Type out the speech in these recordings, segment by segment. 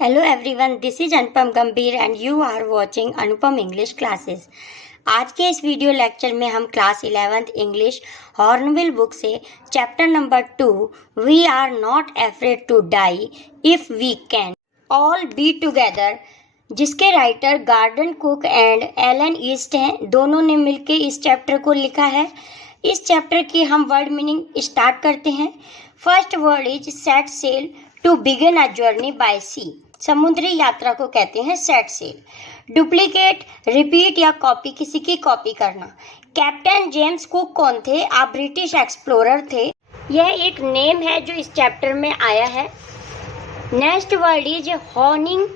Hello everyone, this is Anupam Gambhir and you are watching Anupam English classes. आज के इस video lecture में हम class 11th English Hornbill book से chapter number 2 we are not afraid to die if we can all be together, जिसके writer Gordon Cook and Alan East हैं, दोनों ने मिलकर इस चैप्टर को लिखा है। इस चैप्टर की हम वर्ड मीनिंग स्टार्ट करते हैं। First word is set sail to begin a journey by sea. समुद्री यात्रा को कहते हैं सेट सेल। डुप्लीकेट, रिपीट या कॉपी, किसी की कॉपी करना। कैप्टन जेम्स कुक कौन थे? आप ब्रिटिश एक्सप्लोरर थे। यह एक नेम है जो इस चैप्टर में आया है। Next word is honing.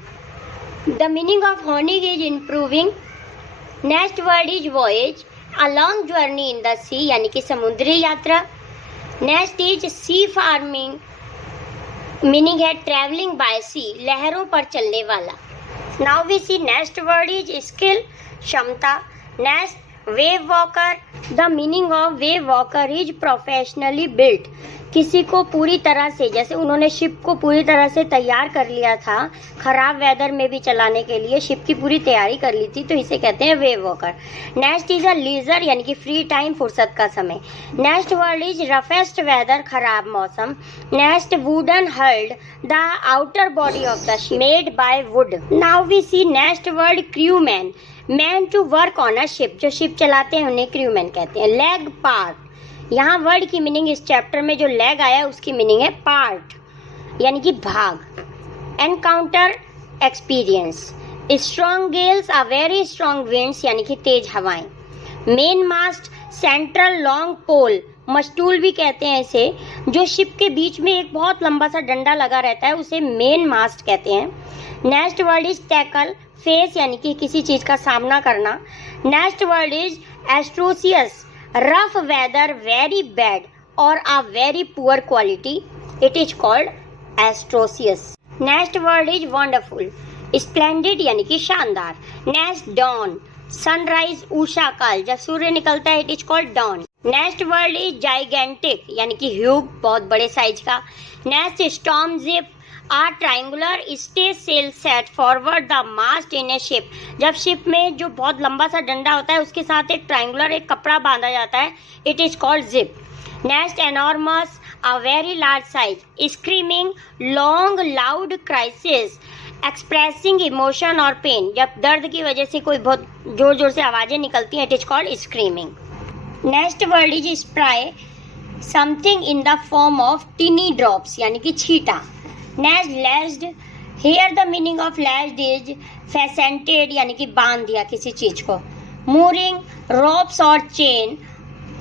The meaning of honing is improving. Next word is voyage, a long journey in the sea, यानी कि समुद्री यात्रा। Next is seafaring, meaning है ट्रैवलिंग बाय सी, लहरों पर चलने वाला। Now we see next word is skill, क्षमता। Next wave walker. The meaning of wave walker is professionally built, किसी को पूरी तरह से, जैसे उन्होंने शिप को पूरी तरह से तैयार कर लिया था, खराब वेदर में भी चलाने के लिए शिप की पूरी तैयारी कर ली थी, तो इसे कहते हैं wave walker. Next is a leisure, यानी कि फ्री टाइम, फुर्सत का समय। Next word is roughest weather, खराब मौसम। Next wooden hulled, the outer body of the ship made by wood. Now we see next word crew man, man to work on a ship, जो ship चलाते हैं उन्हें crew man कहते हैं। Leg part, यहाँ word की meaning इस chapter में जो लेग आया उसकी मीनिंग है पार्ट, यानी कि भाग। Encounter, experience. Strong Gales, a very strong winds, यानी कि तेज हवाएं। मेन मास्ट, सेंट्रल लॉन्ग पोल, मस्टूल भी कहते हैं इसे, जो शिप के बीच में एक बहुत लंबा सा डंडा लगा रहता है, उसे मेन मास्ट कहते हैं। Next word is tackle, face, यानी कि किसी चीज का सामना करना। Next word is atrocious, rough weather, very bad or a very poor quality, it is called atrocious. Next word is wonderful, splendid, यानी कि शानदार। Next dawn, sunrise, उषा काल, जब सूर्य निकलता है, it is called dawn. Next word is gigantic, यानी कि huge, बहुत बड़े साइज का। Next storm zip, a triangular stay sail set forward the mast in a ship, जब शिप में जो बहुत लंबा सा डंडा होता है उसके साथ एक ट्राइंगुलर एक कपड़ा बांधा जाता है, it is called zip. Next enormous, a very large size. Screaming, long loud crisis, expressing emotion और पेन, जब दर्द की वजह से कोई बहुत जोर जोर से आवाजें निकलती हैं, it is called screaming. Next word is spray, something in the form of tiny drops, यानी कि छींटा। Next lashed, here the meaning of lashed is fastened, यानी कि बांध दिया किसी चीज को। मूरिंग, रोप्स और चेन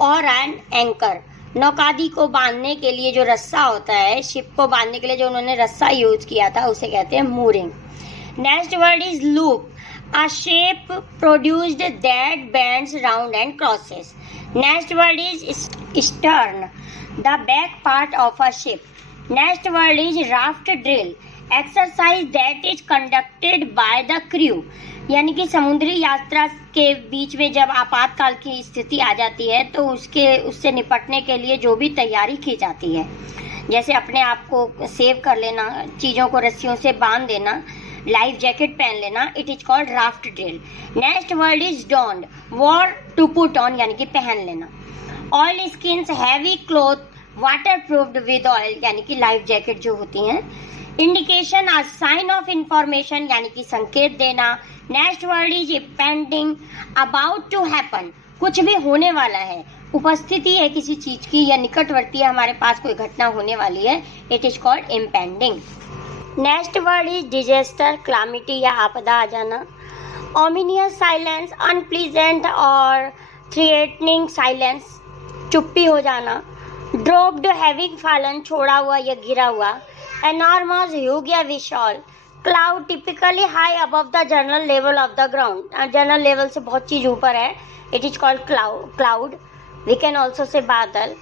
और एन एंकर, नौकादी को बांधने के लिए जो रस्सा होता है, शिप को बांधने के लिए जो उन्होंने रस्सा यूज किया था, उसे कहते हैं mooring. Next word is loop, a shape produced that bends round and crosses. Next word is stern, the back part of a ship. Next word is raft drill, exercise that is conducted by the crew, यानी कि समुद्री यात्रा के बीच में जब आपातकाल की स्थिति आ जाती है तो उससे निपटने के लिए जो भी तैयारी की जाती है, जैसे अपने आप को सेव कर लेना, चीज़ों को रस्सियों से बांध देना, लाइफ जैकेट पहन लेना, it is called raft drill. Next word is donned, wore to put on, यानी कि पहन लेना। Oil skins, heavy cloth, water proofed with oil, यानी कि लाइफ जैकेट जो होती हैं। Indication, a sign of information, यानी कि संकेत देना। Next word is impending, about to happen, कुछ भी होने वाला है, उपस्थिति है किसी चीज की या निकटवर्ती है, हमारे पास कोई घटना होने वाली है, it is called impending. Next word is disaster, calamity या आपदा आ जाना। ओमिनियस साइलेंस, अनप्लीजेंट और थ्रेटनिंग साइलेंस, चुप्पी हो जाना। ड्रॉप्ड, हैविंग फॉलन, छोड़ा हुआ या गिरा हुआ। एनॉर्मस, ह्यूज या विशाल। Cloud, typically high above the general level of the ground, general level से बहुत चीज ऊपर है, it is called cloud. We can also say बादल।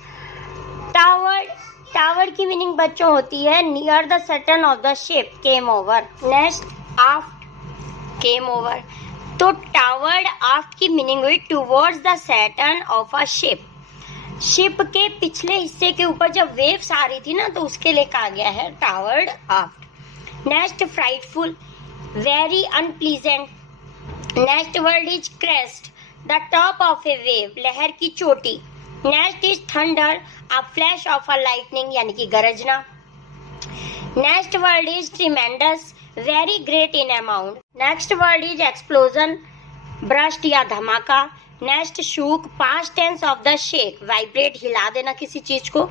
टावर, टावर की मीनिंग बच्चों होती है near the stern of the ship came over. Next aft, came over, तो टावर्ड आफ्ट की मीनिंग हुई towards the stern of a ship, ship के पिछले हिस्से के ऊपर जब वेव्स आ रही थी ना, तो उसके लिए कहा गया है toward aft. Next frightful, very unpleasant. Next word is crest, the top of a wave, लहर की चोटी। Next is thunder, a flash of a lightning यानी कि गरजना। Next word is tremendous, very great in amount. Next word is explosion, burst या धमाका। Next shook, past tense of the shake, vibrate, हिला देना किसी चीज को।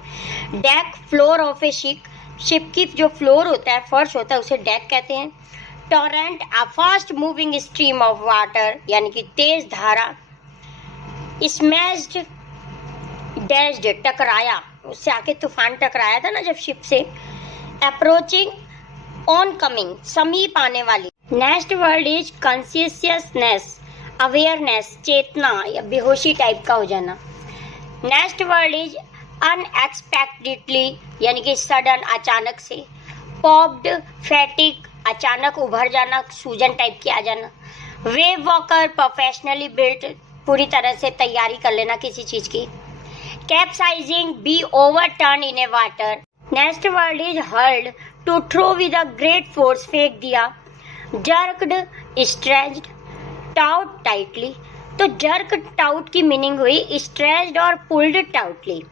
Deck, floor of a ship, ship की जो फ्लोर होता है, फर्श होता है, उसे डेक कहते हैं। Torrent, a fast moving stream of water यानी कि तेज धारा। स्मैश्ड, डैश्ड, टकराया, उससे आके तूफान टकराया था ना जब शिप से। अप्रोचिंग, ऑन कमिंग, समीप आने वाली। Next word is consciousness, awareness, चेतना या बेहोशी टाइप का हो जाना। नेक्स्ट वर्ड इज अनएक्सपेक्टेडली यानी कि सडन, अचानक से। पॉप्ड, फैटिक, अचानक उभर जाना, सूजन टाइप की आ जाना। वेव वॉकर, प्रोफेशनली बिल्ट, पूरी तरह से तैयारी कर लेना किसी चीज की। Capsizing, be overturn in a water. Next word is hurled, to throw with a great force, फेंक दिया। Jerked, stretched, taut, tightly. तो जर्क, टाउट की मीनिंग हुई स्ट्रेच्ड और pulled tautly.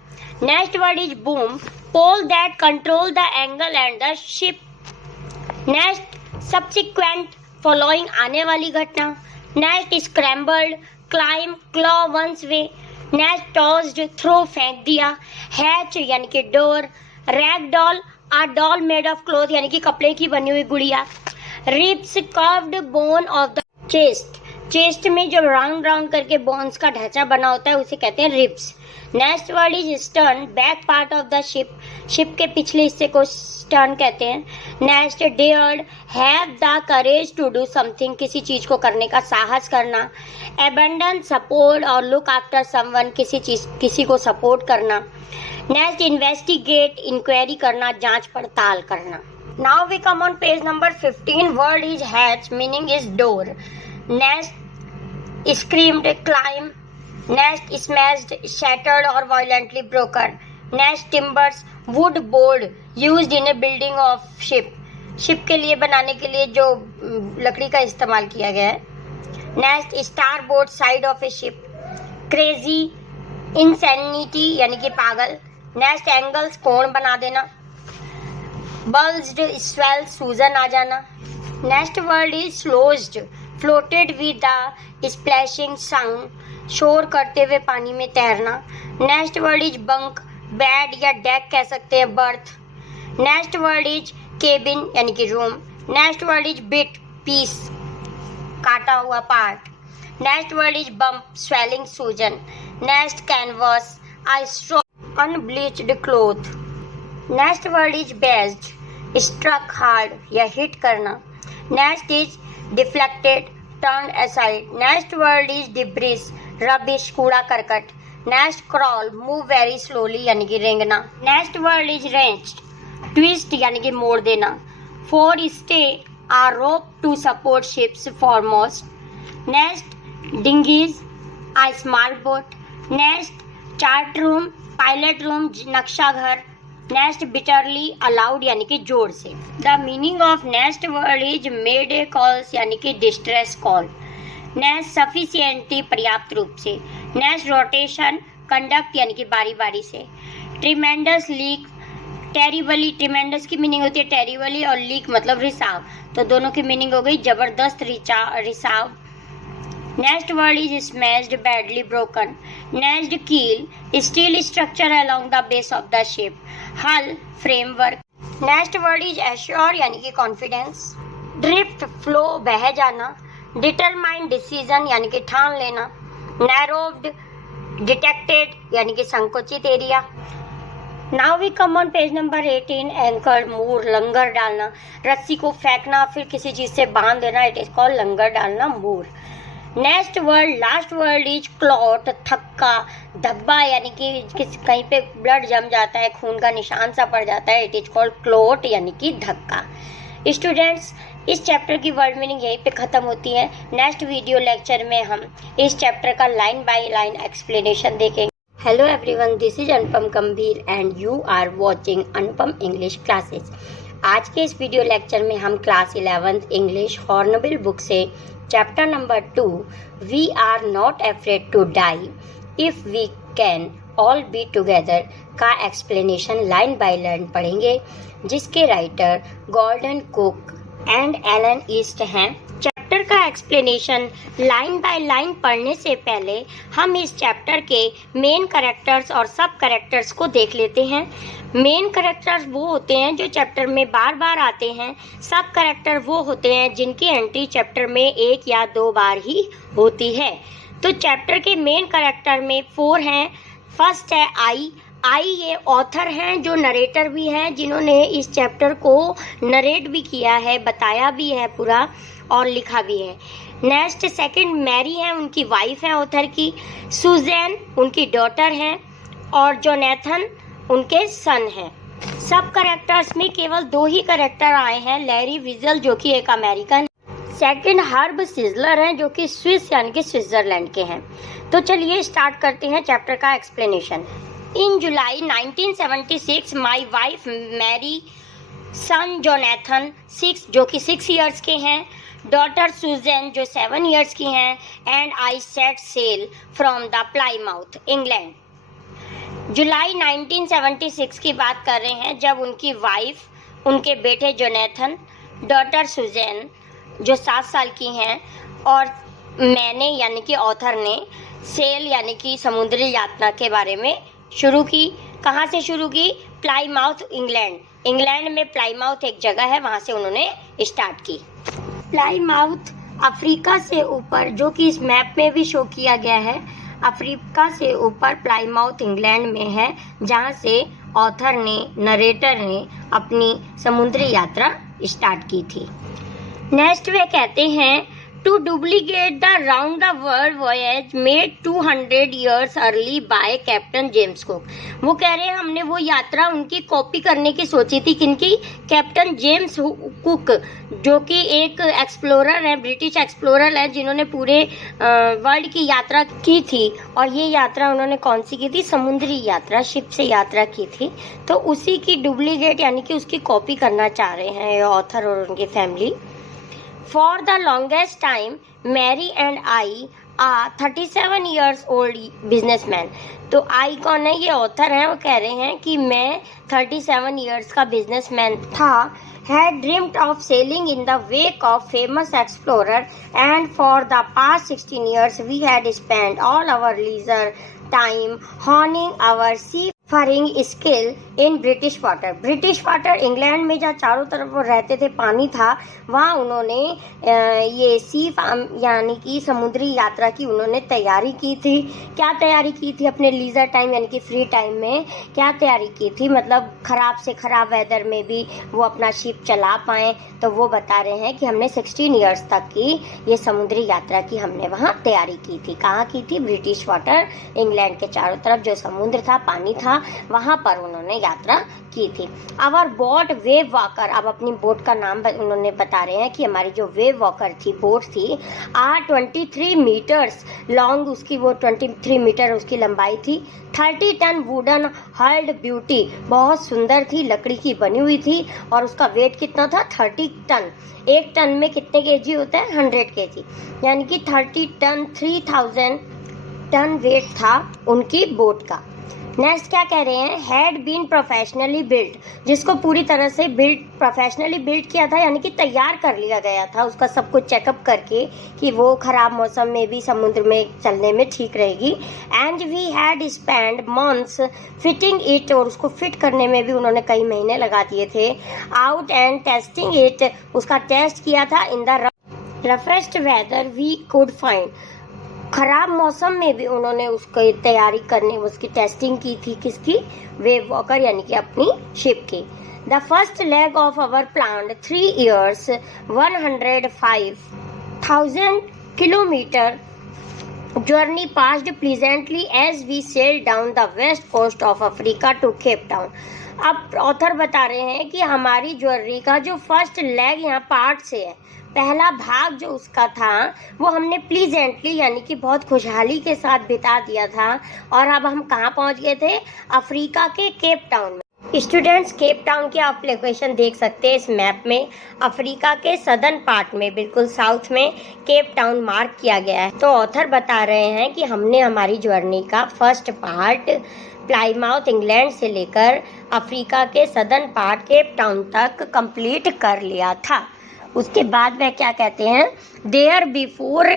Next word is boom, pole that control the angle and the ship. Next subsequent, following, आने वाली घटना। Next scrambled, climb, claw one's way. Next tossed, throw, फेंक दिया। Hatch यानी कि door. Rag doll, a doll made of cloth यानी कि कपड़े की बनी हुई गुड़िया। Ribs, curved bone of the chest, chest में जो राउंड राउंड करके बोन्स का ढांचा बना होता है उसे कहते हैं ribs. Next word is stern, back part of the ship, ship के पिछले हिस्से को स्टर्न कहते हैं। Next dared, have the courage to do something, किसी चीज को करने का साहस करना। अबंडन, सपोर्ट और लुक आफ्टर समवन, किसी को सपोर्ट करना। नेक्स्ट इन्वेस्टिगेट, इंक्वायरी करना, जांच पड़ताल करना। Now we come on page number 15. Word is hatch, meaning is door. Next screamed, climb. Next smashed, shattered और violently broken. Next timbers, wood board used in a building of ship, ship के लिए बनाने के लिए जो लकड़ी का इस्तेमाल किया गया है। Next star board, side of a ship. Crazy, insanity यानी कि पागल। नेक्स्ट एंगल्स, कोण बना देना। बल्ज्ड, स्वेल, सूजन आ जाना। Next word is sloshed, floated with the splashing sound, शोर करते हुए पानी में तैरना। Next word is bunk, bed या डेक कह सकते हैं, berth. Next word is cabin यानी कि room. Next word is bit, piece, काटा हुआ part. Next word is bump, swelling, सूजन। Next canvas, a strong, unbleached cloth. Next word is bashed, struck hard या हिट करना। Next is deflected, turn aside. Next word is debris, rubbish, कूड़ा करकट। Next crawl, move very slowly यानी कि रेंगना। Next word is wrenched, twist यानी कि मोड़ देना। Forestay, a rope to support ships foremost. Next dinghies, a small boat. Next chart room, pilot room, नक्शा घर। नेक्स्ट बिटरली, अलाउड यानी कि जोर से। The meaning of next word is made a calls यानी कि डिस्ट्रेस कॉल। नेक्स्ट सफिशिएंटली, पर्याप्त रूप से। नेक्स्ट रोटेशन, कंडक्ट यानी कि बारी बारी से। ट्रिमेंडस लीक, टेरिबली, ट्रिमेंडस की मीनिंग होती है टेरिबली और लीक मतलब रिसाव, तो दोनों की मीनिंग हो गई जबरदस्त रिसाव। Next word is smashed, badly broken. Next keel, steel structure along the base of the ship. Hull, framework. Next word is ashore यानी कि कॉन्फिडेंस। ड्रिफ्ट, फ्लो, बह जाना। डिटरमाइन, डिसीजन यानी कि ठान लेना। नैरोव्ड, डिटेक्टेड यानी कि संकुचित area. Now we come on page number 18. Anchor, moor, लंगर डालना, रस्सी को फेंकना फिर किसी चीज से बांध देना, इट इज कॉल्ड लंगर डालना, moor. Next word, last word is clot, थक्का, धब्बा यानी कि कहीं पे ब्लड जम जाता है, खून का निशान सा पड़ जाता है, इट इज कॉल्ड क्लॉट यानी कि धक्का। स्टूडेंट्स, इस चैप्टर की वर्ड मीनिंग यहीं पे ख़त्म होती है। नेक्स्ट वीडियो लेक्चर में हम इस चैप्टर का लाइन बाय लाइन एक्सप्लेनेशन देखेंगे। Hello everyone, this is Anupam Gambhir and you are watching Anupam English classes. आज के इस वीडियो लेक्चर में हम class 11th English Hornbill book से chapter number 2 we are not afraid to die if we can all be together का explanation line by line पढ़ेंगे, जिसके writer Gordon Cook and Alan East हैं। Chapter का explanation line by line पढ़ने से पहले हम इस चैप्टर के मेन कैरेक्टर्स और सब कैरेक्टर्स को देख लेते हैं। मेन कैरेक्टर्स वो होते हैं जो चैप्टर में बार बार आते हैं। सब कैरेक्टर वो होते हैं जिनकी एंट्री चैप्टर में 1 या 2 बार ही होती है। तो चैप्टर के मेन कैरेक्टर में 4 हैं। फर्स्ट है आई ये ऑथर हैं जो नरेटर भी हैं, जिन्होंने इस चैप्टर को नरेट भी किया है, बताया भी है पूरा और लिखा भी है। नेक्स्ट सेकंड मैरी हैं, उनकी वाइफ हैं ऑथर की। सुजैन उनकी डॉटर हैं और जोनाथन उनके सन हैं। सब कैरेक्टर्स में केवल 2 ही कैरेक्टर आए हैं, लैरी विजल जो कि एक अमेरिकन, सेकंड हर्ब सिजलर हैं जो कि स्विस यानी कि स्विट्जरलैंड के हैं। तो चलिए स्टार्ट करते हैं चैप्टर का explanation. In July 1976, my wife Mary, son Jonathan 6 जो कि 6 years के हैं, daughter Susan जो 7 years की हैं, and I set sail from the Plymouth, England. जुलाई 1976 की बात कर रहे हैं जब उनकी वाइफ, उनके बेटे जोनाथन, डॉटर सुजैन जो 7 साल की हैं और मैंने यानी कि ऑथर ने सेल यानी कि समुद्री यात्रा के बारे में शुरू की। कहाँ से शुरू की? प्लाईमाउथ, इंग्लैंड में प्लाईमाउथ एक जगह है, वहाँ से उन्होंने स्टार्ट की। प्लाईमाउथ अफ्रीका से ऊपर, जो कि इस मैप में भी शो किया गया है, अफ्रीका से ऊपर प्लाईमाउथ इंग्लैंड में है, जहाँ से ऑथर ने, नरेटर ने अपनी समुद्री यात्रा स्टार्ट की थी। नेक्स्ट वे कहते हैं to duplicate the round the world voyage made 200 years early by captain James Cook. वो कह रहे हैं हमने वो यात्रा उनकी कॉपी करने की सोची थी। किनकी? कैप्टन जेम्स कुक जो कि एक एक्सप्लोरर है, ब्रिटिश एक्सप्लोरर है, जिन्होंने पूरे वर्ल्ड की यात्रा की थी। और ये यात्रा उन्होंने कौन सी की थी? समुद्री यात्रा, शिप से यात्रा की थी। तो उसी की डुप्लीकेट यानी कि उसकी कॉपी करना चाह रहे हैं ऑथर और उनकी family. For the longest time, Mary and I are 37 years old businessman. तो आई कौन है? ये ऑथर हैं। वो कह रहे हैं कि मैं 37 years का बिजनेसमैन था। Had dreamed of sailing in the wake of famous explorer, and for the past 16 years we had spent all our leisure time honing our seafaring skill in British water England में जहाँ चारों तरफ वो रहते थे, पानी था, वहाँ उन्होंने ये यानी कि समुद्री यात्रा की उन्होंने तैयारी की थी। क्या तैयारी की थी? अपने लीजर टाइम यानी कि फ्री टाइम में क्या तैयारी की थी? मतलब खराब से खराब वेदर में भी वो अपना शिप चला पाएँ। तो वो बता रहे हैं कि हमने 16 years तक की ये समुद्री यात्रा की हमने वहाँ तैयारी की थी। कहाँ की थी? ब्रिटिश वाटर, इंग्लैंड के चारों तरफ जो समुद्र था, पानी था, वहाँ पर उन्होंने यात्रा की थी। आवर बोट वेव वॉकर, अब अपनी बोट का नाम उन्होंने बता रहे हैं कि हमारी जो वेव वॉकर थी, बोट थी, 23 मीटर्स लॉन्ग, उसकी वो 23 मीटर उसकी लंबाई थी। 30 टन वुडन हल्ड ब्यूटी, बहुत सुंदर थी, लकड़ी की बनी हुई थी। और उसका वेट कितना था? 30 टन। 1 टन में कितने केजी होता है? 100 केजी, यानी कि 30 टन, 3000 टन वेट था उनकी बोट का। नेक्स्ट क्या कह रहे हैं? हैड बीन प्रोफेशनली बिल्ट, जिसको पूरी तरह से प्रोफेशनली बिल्ट किया था, यानी कि तैयार कर लिया गया था उसका सब कुछ चेकअप करके कि वो खराब मौसम में भी समुद्र में चलने में ठीक रहेगी। And we had spend months fitting it, और उसको फिट करने में भी उन्होंने कई महीने लगा दिए थे। आउट एंड टेस्टिंग इट, उसका टेस्ट किया था। In the roughest weather we could find, खराब मौसम में भी उन्होंने उसकी तैयारी करने, उसकी टेस्टिंग की थी। किसकी? वेव वॉकर यानी कि अपनी शिप की। The first leg of our plan 3 years 105,000 kilometre journey passed pleasantly as we sail down the west coast of Africa to Cape Town. अब ऑथर बता रहे हैं कि हमारी ज्वेलरी का जो फर्स्ट लेग यहाँ पार्ट से है, पहला भाग जो उसका था वो हमने प्लीजेंटली यानी कि बहुत खुशहाली के साथ बिता दिया था। और अब हम कहाँ पहुँच गए थे? अफ्रीका के केप टाउन में। स्टूडेंट्स, केप टाउन की आप लोकेशन देख सकते हैं इस मैप में। अफ्रीका के सदर्न पार्ट में, बिल्कुल साउथ में केप टाउन मार्क किया गया है। तो ऑथर बता रहे हैं कि हमने हमारी जर्नी का फर्स्ट पार्ट प्लाईमाउथ इंग्लैंड से लेकर अफ्रीका के सदर्न पार्ट केप टाउन तक कंप्लीट कर लिया था। उसके बाद वह क्या कहते हैं, there before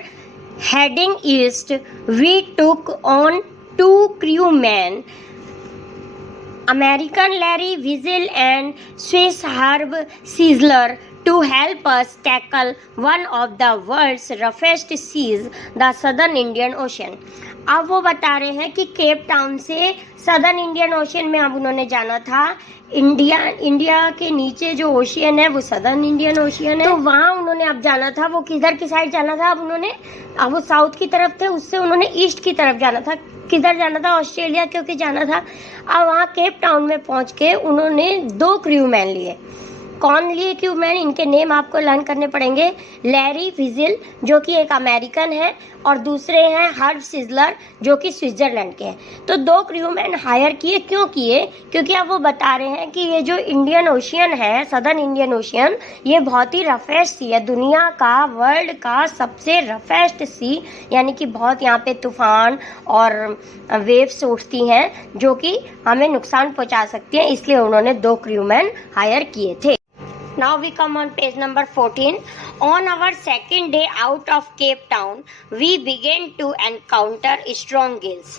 heading east we took on 2 crewmen, American Larry Weasel and Swiss Herb Sizzler, to help us tackle one of the world's roughest seas, the Southern Indian Ocean. अब वो बता रहे हैं कि केप टाउन से southern Indian ocean में अब उन्होंने जाना था। इंडिया के नीचे जो ओशियन है वो सदर्न इंडियन ओशियन है, तो वहाँ उन्होंने अब जाना था। वो किधर की साइड जाना था? अब वो साउथ की तरफ थे, उससे उन्होंने ईस्ट की तरफ जाना था। किधर जाना था? ऑस्ट्रेलिया क्योंकि जाना था। अब वहाँ केप टाउन में पहुँच के उन्होंने 2 क्रूमैन लिए। कौन लिए क्रूमैन? इनके नेम आपको लर्न करने पड़ेंगे। लैरी विजिल जो कि एक अमेरिकन है और दूसरे हैं हर्ब सिजलर जो कि स्विट्जरलैंड के हैं। तो 2 क्रूमैन हायर किए। क्यों किए? क्योंकि अब वो बता रहे हैं कि ये जो इंडियन ओशियन है, सदर्न इंडियन ओशियन, ये बहुत ही रफेस्ट सी है, दुनिया का, वर्ल्ड का सबसे रफेस्ट सी, यानी कि बहुत यहाँ पे तूफान और वेव्स उठती हैं जो कि हमें नुकसान पहुंचा सकती हैं। इसलिए उन्होंने 2 क्रूमैन हायर किए थे। Now we come on page number 14. On our second day out of Cape Town, we began to encounter strong gales.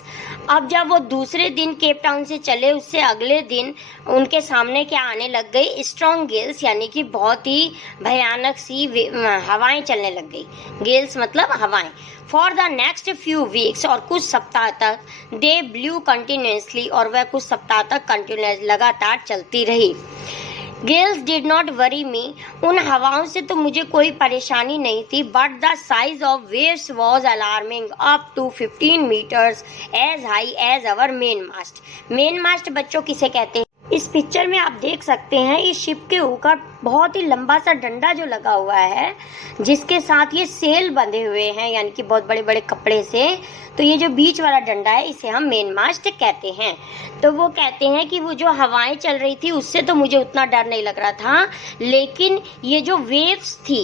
अब जब वो दूसरे दिन केप टाउन से चले, उससे अगले दिन उनके सामने क्या आने लग गई? स्ट्रॉन्ग गेल्स, यानी कि बहुत ही भयानक सी हवाएं चलने लग गई। गेल्स मतलब हवाएं। For the next few weeks, और कुछ सप्ताह तक, दे ब्लू कंटिन्यूसली, और वह कुछ सप्ताह तक कंटिन्यूस लगातार चलती रही। Gales did not worry me, उन हवाओं से तो मुझे कोई परेशानी नहीं थी। But the size of waves was alarming, up to 15 meters as high as our main mast. Main mast बच्चों किसे कहते हैं? इस पिक्चर में आप देख सकते हैं इस शिप के ऊपर बहुत ही लंबा सा डंडा जो लगा हुआ है, जिसके साथ ये सेल बंधे हुए हैं, यानी कि बहुत बड़े बड़े कपड़े से। तो ये जो बीच वाला डंडा है इसे हम मेन मास्ट कहते हैं। तो वो कहते हैं कि वो जो हवाएं चल रही थी उससे तो मुझे उतना डर नहीं लग रहा था, लेकिन ये जो वेव्स थी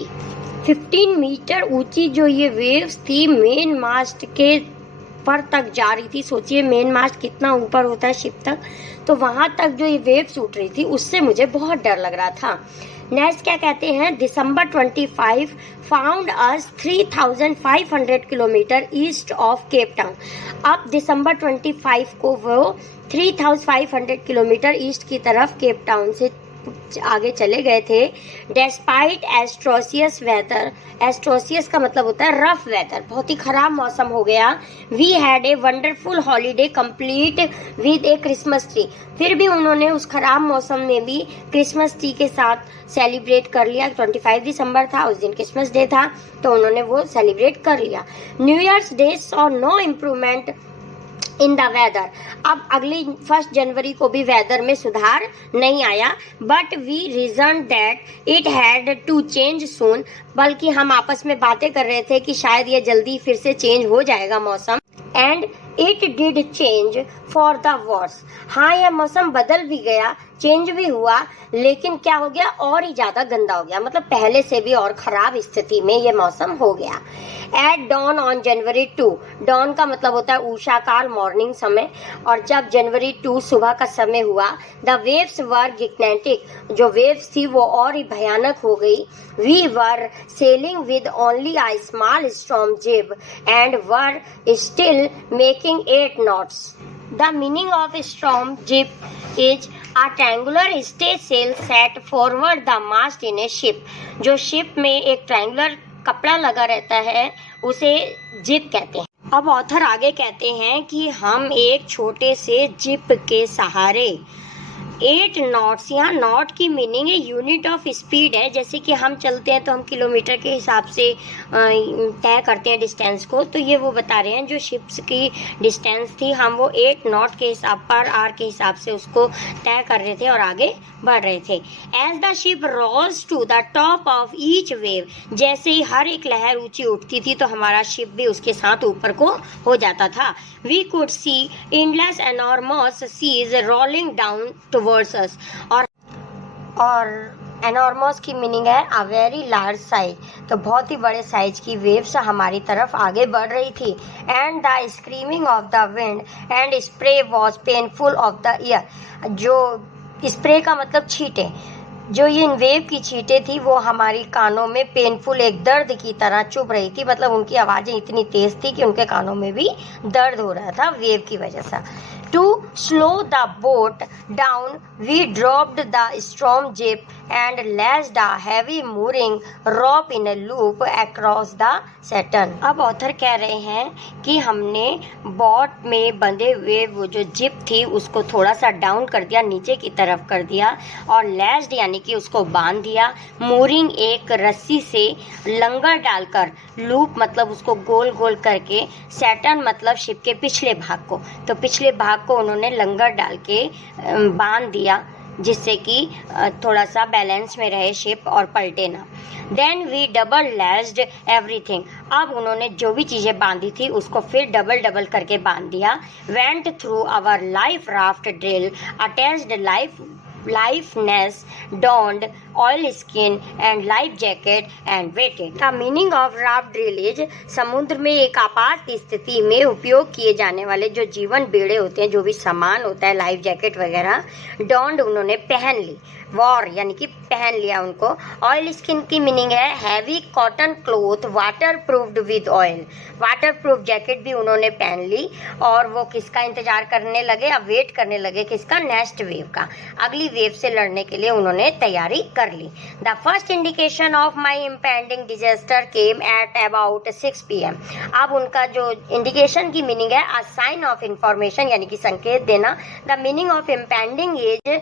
15 मीटर ऊंची, जो ये वेव्स थी मेन मास्ट के पर तक जा रही थी। सोचिए मेन मास्ट कितना ऊपर होता है शिप तक, तो वहां तक जो ये वेव्स उठ रही थी उससे मुझे बहुत डर लग रहा था। नेक्स्ट क्या कहते हैं? December 25 found us 3500 kilometre east of Cape Town. अब December 25 को वो 3500 किलोमीटर ईस्ट की तरफ केप टाउन से आगे चले गए थे। डेस्पाइट एस्ट्रोसियस वेदर, एस्ट्रोसियस का मतलब होता है रफ वेदर, बहुत ही खराब मौसम हो गया। We had a wonderful holiday complete with a Christmas tree, फिर भी उन्होंने उस खराब मौसम में भी क्रिसमस ट्री के साथ सेलिब्रेट कर लिया। 25 दिसंबर था, उस दिन क्रिसमस डे था, तो उन्होंने वो सेलिब्रेट कर लिया। New Year's Day saw no improvement in the weather, अब अगली 1 जनवरी को भी वेदर में सुधार नहीं आया। But we reason that it had to change soon, बल्कि हम आपस में बातें कर रहे थे कि शायद ये जल्दी फिर से चेंज हो जाएगा मौसम। And it did change for the worse, हाँ यह मौसम बदल भी गया, चेंज भी हुआ, लेकिन क्या हो गया? और ही ज्यादा गंदा हो गया, मतलब पहले से भी और खराब स्थिति में ये मौसम हो गया। At dawn on January 2, dawn का मतलब होता है उषा काल, मॉर्निंग समय, और जब January 2 सुबह का समय हुआ, द वेव्स वर गिगनेटिक, जो वेव्स थी वो और ही भयानक हो गई। We were sailing with only a small storm jib and were still making 8 knots। The meaning of storm jib is a triangular stay sail set forward the mast in a ship। जो ship में एक triangular कपड़ा लगा रहता है उसे zip कहते हैं। अब ऑथर आगे कहते हैं कि हम एक छोटे से जिप के सहारे 8 knots, यहाँ नॉट की मीनिंग है यूनिट ऑफ स्पीड है। जैसे कि हम चलते हैं तो हम किलोमीटर के हिसाब से तय करते हैं डिस्टेंस को, तो ये वो बता रहे हैं जो शिप्स की डिस्टेंस थी हम वो 8 knot के हिसाब पर आर के हिसाब से उसको तय कर रहे थे और आगे बढ़ रहे थे। As the ship rose to the top of each wave, जैसे ही हर एक लहर ऊंची उठती थी तो हमारा शिप भी उसके साथ ऊपर को हो जाता था। We could see endless enormous seas rolling down towards us. और एनॉर्मस की मीनिंग है अ वेरी लार्ज साइज, तो बहुत ही बड़े साइज की वेव्स हमारी तरफ आगे बढ़ रही थी। And the screaming of the wind and spray was painful of the year, जो स्प्रे का मतलब छींटे, जो ये वेव की छींटे थी वो हमारी कानों में पेनफुल एक दर्द की तरह चुभ रही थी, मतलब उनकी आवाज़ें इतनी तेज थी कि उनके कानों में भी दर्द हो रहा था वेव की वजह से। To slow the boat down we dropped the storm jib and lashed a heavy mooring rope in a loop across the stern. अब ऑथर कह रहे हैं कि हमने बोट में बंधे हुए वो जो जिप थी उसको थोड़ा सा डाउन कर दिया, नीचे की तरफ कर दिया, और लेस्ड यानी कि उसको बांध दिया, मूरिंग एक रस्सी से लंगर डालकर, लूप मतलब उसको गोल गोल करके, सैटर्न मतलब शिप के पिछले भाग को, तो पिछले भाग को उन्होंने लंगर डाल के बांध दिया जिससे कि थोड़ा सा बैलेंस में रहे शिप और पलटे ना। Then we double lashed everything, अब उन्होंने जो भी चीज़ें बांधी थी उसको फिर डबल डबल करके बांध दिया। Went through our life raft drill attached life nest, donned oil skin and life jacket and waited. The meaning of raft drill is समुद्र में एक आपात स्थिति में उपयोग किए जाने वाले जो जीवन बेड़े होते हैं, जो भी सामान होता है, लाइफ जैकेट वगैरह, डॉन्ड उन्होंने पहन ली, वॉर यानी कि पहन लिया उनको। ऑयल स्किन की मीनिंग है heavy cotton cloth water proofed with oil, water proof jacket भी उन्होंने पहन ली, और वो किसका इंतजार करने लगे, अब वेट करने लगे, किसका, नेक्स्ट वेव का, अगली वेव से लड़ने के लिए उन्होंने तैयारी कर ली। The first indication of my impending disaster came at about 6 PM। अब उनका जो इंडिकेशन की मीनिंग है अ साइन ऑफ इंफॉर्मेशन यानी कि संकेत देना, the meaning of impending is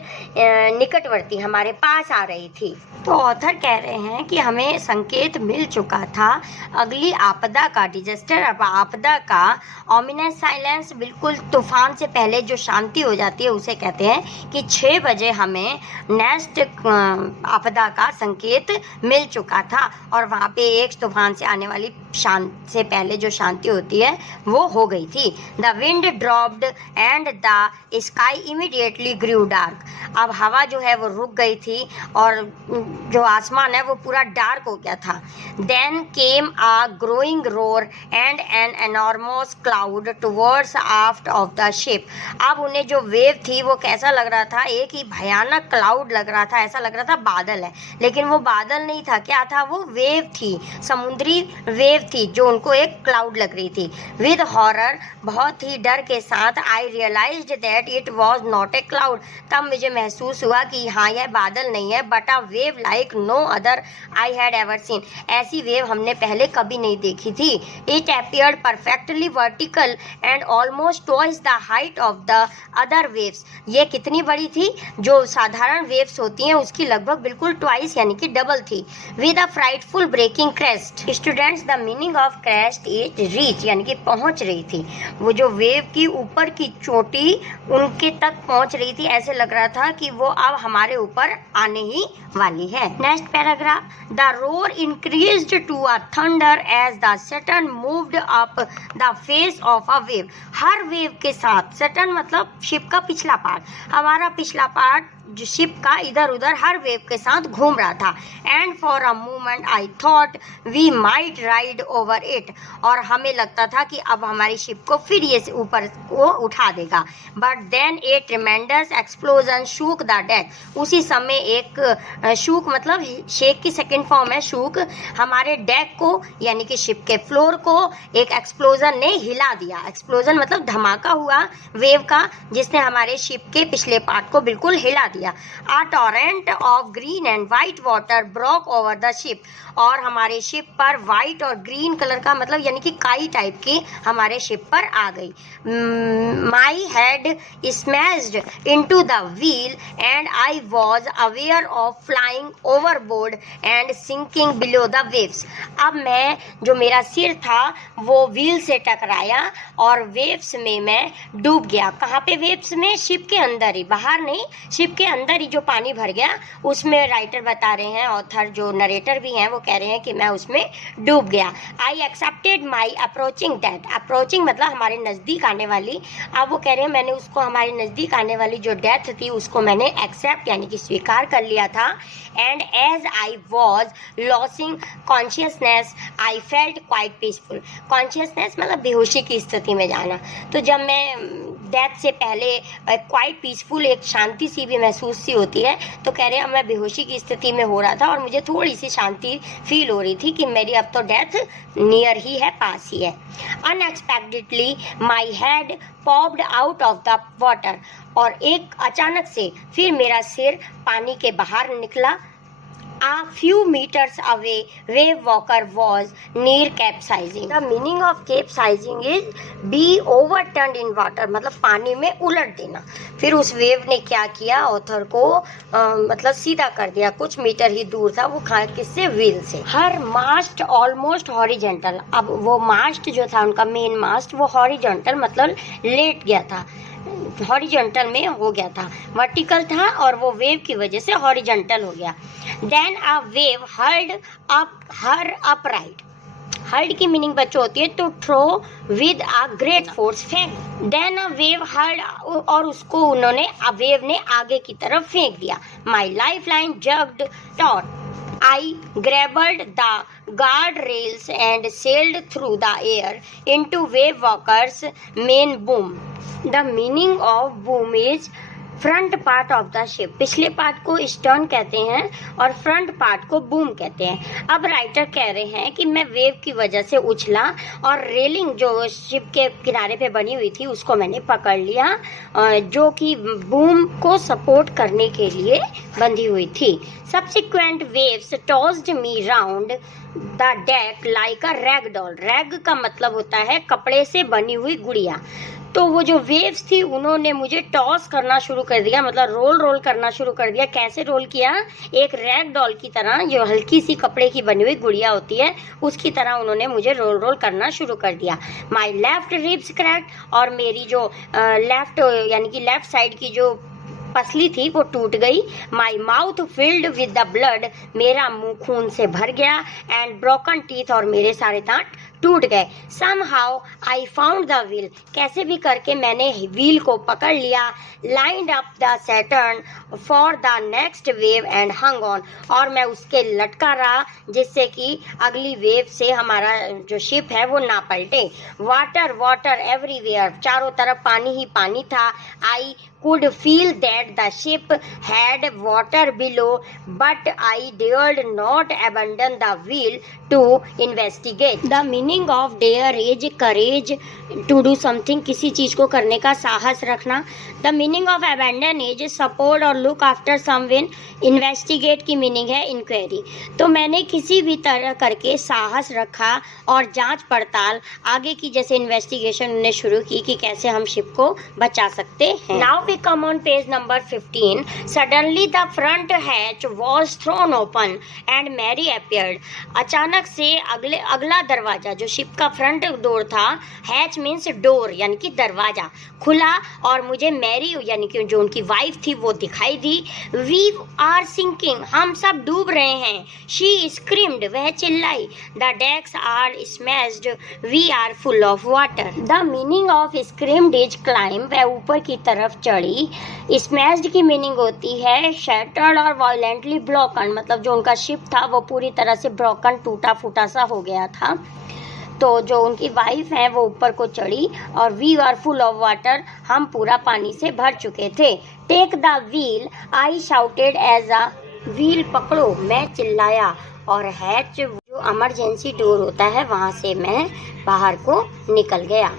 निकटवर्ती, हमारे पास आ रही थी। तो ऑथर कह रहे हैं कि हमें संकेत मिल चुका था अगली आपदा का, डिजास्टर अब आपदा का। ऑमिनस साइलेंस, बिल्कुल तूफान से पहले जो शांति हो जाती है उसे कहते हैं कि 6 बजे हमें नेक्स्ट आपदा का संकेत मिल चुका था, और वहाँ पे एक तूफान से आने वाली से पहले जो शांति होती है वो हो गई थी। The wind dropped and the sky immediately grew dark, अब हवा जो है वो रुक गई थी और जो आसमान है वो पूरा डार्क हो गया था। Then came a growing roar and an enormous cloud towards aft of the ship, अब उन्हें जो वेव थी वो कैसा लग रहा था, एक ही भयानक क्लाउड लग रहा था, ऐसा लग रहा था बादल है, लेकिन वो बादल नहीं था, क्या था, वो वेव थी, समुद्री वेव थी जो उनको एक क्लाउड लग रही थी। विद हॉरर, बहुत ही डर के साथ, I realised that it was not a cloud, तब मुझे महसूस हुआ कि हाँ यह बादल नहीं है, but a wave like no other I had ever seen, ऐसी वेव हमने पहले कभी नहीं देखी थी। It appeared perfectly vertical and almost twice the height of the other waves, ये कितनी बड़ी थी, जो साधारण वेव्स होती हैं उसकी लगभग बिल्कुल ट्वाइस यानी कि डबल थी। With a frightful breaking crest, students the meaning of crest is reach यानी कि पहुंच रही थी, वो जो वेव की ऊपर की चोटी उनके तक पहुंच रही थी, ऐसे लग रहा था कि वो अब हमारे ऊपर आने ही वाली है। Next paragraph, the roar increased to a thunder as the stern moved up the face of a wave, हर वेव के साथ, सैटर्न मतलब शिप का पिछला पार्ट, हमारा पिछला पार्ट जो शिप का इधर उधर हर वेव के साथ घूम रहा था। And for a moment I thought we might ride over it, और हमें लगता था कि अब हमारी शिप को फिर ये ऊपर वो उठा देगा। But then a tremendous explosion shook the deck, उसी समय एक शूक मतलब शेक की सेकंड फॉर्म है शूक, हमारे डेक को यानी कि शिप के फ्लोर को एक एक्सप्लोजन ने हिला दिया। एक्सप्लोजन मतलब धमाका हुआ वेव का जिसने हमारे शिप के पिछले पार्ट को बिल्कुल हिला दिया। A torrent of green and white water broke over the ship, और हमारे शिप पर व्हाइट और ग्रीन कलर का मतलब यानी कि काई टाइप की हमारे शिप पर आ गई। My head smashed into the wheel and I was aware of flying overboard and sinking below the waves, अब मैं जो मेरा सिर था वो व्हील से टकराया और वेव्स में मैं डूब गया। कहाँ पे वेव्स में, शिप के अंदर ही, बाहर नहीं, शिप के के अंदर ही जो पानी भर गया उसमें राइटर बता रहे हैं, ऑथर जो नरेटर भी हैं वो कह रहे हैं कि मैं उसमें डूब गया। I accepted my approaching death, approaching मतलब हमारे नज़दीक आने वाली, अब वो कह रहे हैं मैंने उसको हमारे नज़दीक आने वाली जो डेथ थी उसको मैंने एक्सेप्ट यानी कि स्वीकार कर लिया था। And as I was losing consciousness I felt quite peaceful, consciousness मतलब बेहोशी की स्थिति में जाना, तो जब मैं डेथ से पहले क्वाइट पीसफुल एक शांति सी भी महसूस सी होती है, तो कह रहे हैं मैं बेहोशी की स्थिति में हो रहा था और मुझे थोड़ी सी शांति फील हो रही थी कि मेरी अब तो डेथ नियर ही है, पास ही है। Unexpectedly my head popped out of the water, और एक अचानक से फिर मेरा सिर पानी के बाहर निकला। A few meters away, wave walker was near capsizing. The meaning of capsizing is be overturned in water, मतलब पानी में उलट देना। फिर उस वेव ने क्या किया, ऑथर को मतलब सीधा कर दिया, कुछ मीटर ही दूर था वो, किससे, व्हील से। हर मास्ट ऑलमोस्ट हॉरिजेंटल, अब वो मास्ट जो था उनका मेन मास्ट वो हॉरिजेंटल मतलब लेट गया था, हॉरिजॉन्टल में हो गया था, वर्टिकल था और वो वेव की वजह से हॉरिजॉन्टल हो गया। Then a wave hurled up her upright, hurled की मीनिंग बच्चों होती है to throw with a great force, फेंक। देन अ वेव हर्ड, और उसको उन्होंने वेव ने आगे की तरफ फेंक दिया। My life line jerked taut, I grabbed the guardrails and sailed through the air into wave walker's main boom. The meaning of boom is front part of the ship, पिछले पार्ट को stern कहते हैं और front part को boom कहते हैं। अब writer कह रहे हैं कि मैं वेव की वजह से उछला और रेलिंग जो शिप के किनारे पे बनी हुई थी उसको मैंने पकड़ लिया, जो कि बूम को सपोर्ट करने के लिए बंधी हुई थी। Subsequent waves tossed me round the deck like a rag doll, rag का मतलब होता है कपड़े से बनी हुई गुड़िया, तो वो जो वेव्स थी उन्होंने मुझे टॉस करना शुरू कर दिया, मतलब रोल करना शुरू कर दिया। कैसे रोल किया, एक रैग डॉल की तरह, जो हल्की सी कपड़े की बनी हुई गुड़िया होती है उसकी तरह उन्होंने मुझे रोल करना शुरू कर दिया। माई लेफ्ट रिब्स क्रैक्ड, और मेरी जो लेफ्ट यानी कि लेफ्ट साइड की जो पसली थी वो टूट गई। My mouth filled with the blood, मेरा मुंह खून से भर गया। एंड ब्रोकन टीथ, और मेरे सारे दांत टूट गए। Somehow I found the wheel, कैसे भी करके मैंने व्हील को पकड़ लिया। Lined up the Saturn for the next wave and hung on, और मैं उसके लटका रहा जिससे कि अगली वेव से हमारा जो शिप है वो ना पलटे। वाटर वाटर एवरीवेयर, चारों तरफ पानी ही पानी था। आई could feel that the ship had water below, but I dared not abandon the wheel to investigate. The meaning of dare is courage to do something, किसी चीज को करने का साहस रखना। The meaning of abandon is support or look after someone. Investigate की meaning है inquiry, तो मैंने किसी भी तरह करके साहस रखा और जांच पड़ताल आगे की जैसे इन्वेस्टिगेशन उन्हें शुरू की कि कैसे हम शिप को बचा सकते हैं। Now we come on page number 15. Suddenly the front hatch was thrown open and Mary appeared. अचानक से अगला दरवाजा जो शिप का फ्रंट डोर था, हैच मीन्स डोर यानी कि दरवाजा, खुला और मुझे मैरी यानी कि जो उनकी वाइफ थी वो दिखाई दी। वी आर सिंकिंग, हम सब डूब रहे हैं। शी स्क्रीम्ड, वह चिल्लाई। The decks are smashed, we are full of water. The meaning of screamed is climb, वह ऊपर की तरफ चढ़ी। स्मैश्ड की मीनिंग होती है शैटर्ड और वायलेंटली ब्रोकन, मतलब जो उनका शिप था वो पूरी तरह से ब्रोकन, टूटा फूटा सा हो गया था। तो जो उनकी वाइफ है वो ऊपर को चढ़ी और we are full of water, हम पूरा पानी से भर चुके थे। Take the wheel, I shouted as a, wheel पकड़ो, मैं चिल्लाया। और हैच जो इमरजेंसी डोर होता है वहाँ से मैं बाहर को निकल गया।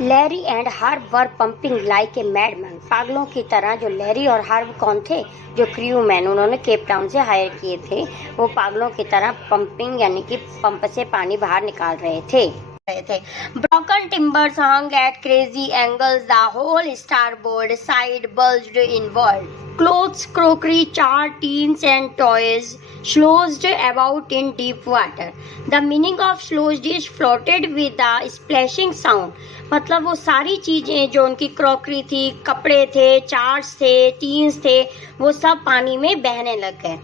Larry and Herb were pumping like a madman, पागलों की तरह। जो लैरी और हर्ब कौन थे, जो क्रू मैन उन्होंने केप टाउन से हायर किए थे, वो पागलों की तरह पंपिंग यानी कि पंप से पानी बाहर निकाल रहे थे। रहे थे। Broken timbers hung at crazy angles, the whole starboard side bulged inward. Clothes, crockery, charred tins and toys slooshed about in deep water. The meaning of slooshed is floated with a splashing sound. मतलब वो सारी चीजें जो उनकी crockery थी, कपड़े थे, charts थे, टीन्स थे, वो सब पानी में बहने लग गए।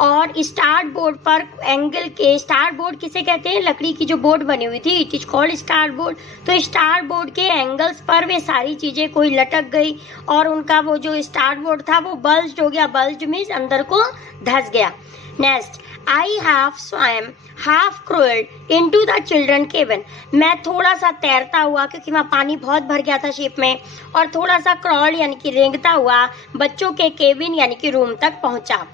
और स्टार्ट बोर्ड पर एंगल के, स्टार्ट बोर्ड किसे कहते हैं, लकड़ी की जो बोर्ड बनी हुई थी, it is called start board. तो स्टार्ट बोर्ड के एंगल्स पर वे सारी चीजें कोई लटक गई और उनका वो जो स्टार्ट बोर्ड था वो बल्ज हो गया। बल्ज मीन्स अंदर को धंस गया। Next, I half swam half crawled into the children cabin. मैं थोड़ा सा तैरता हुआ, क्योंकि वहाँ पानी बहुत भर गया था शिप में, और थोड़ा सा क्रॉल्ड यानी कि रेंगता हुआ बच्चों के केबिन यानी कि रूम तक पहुंचा।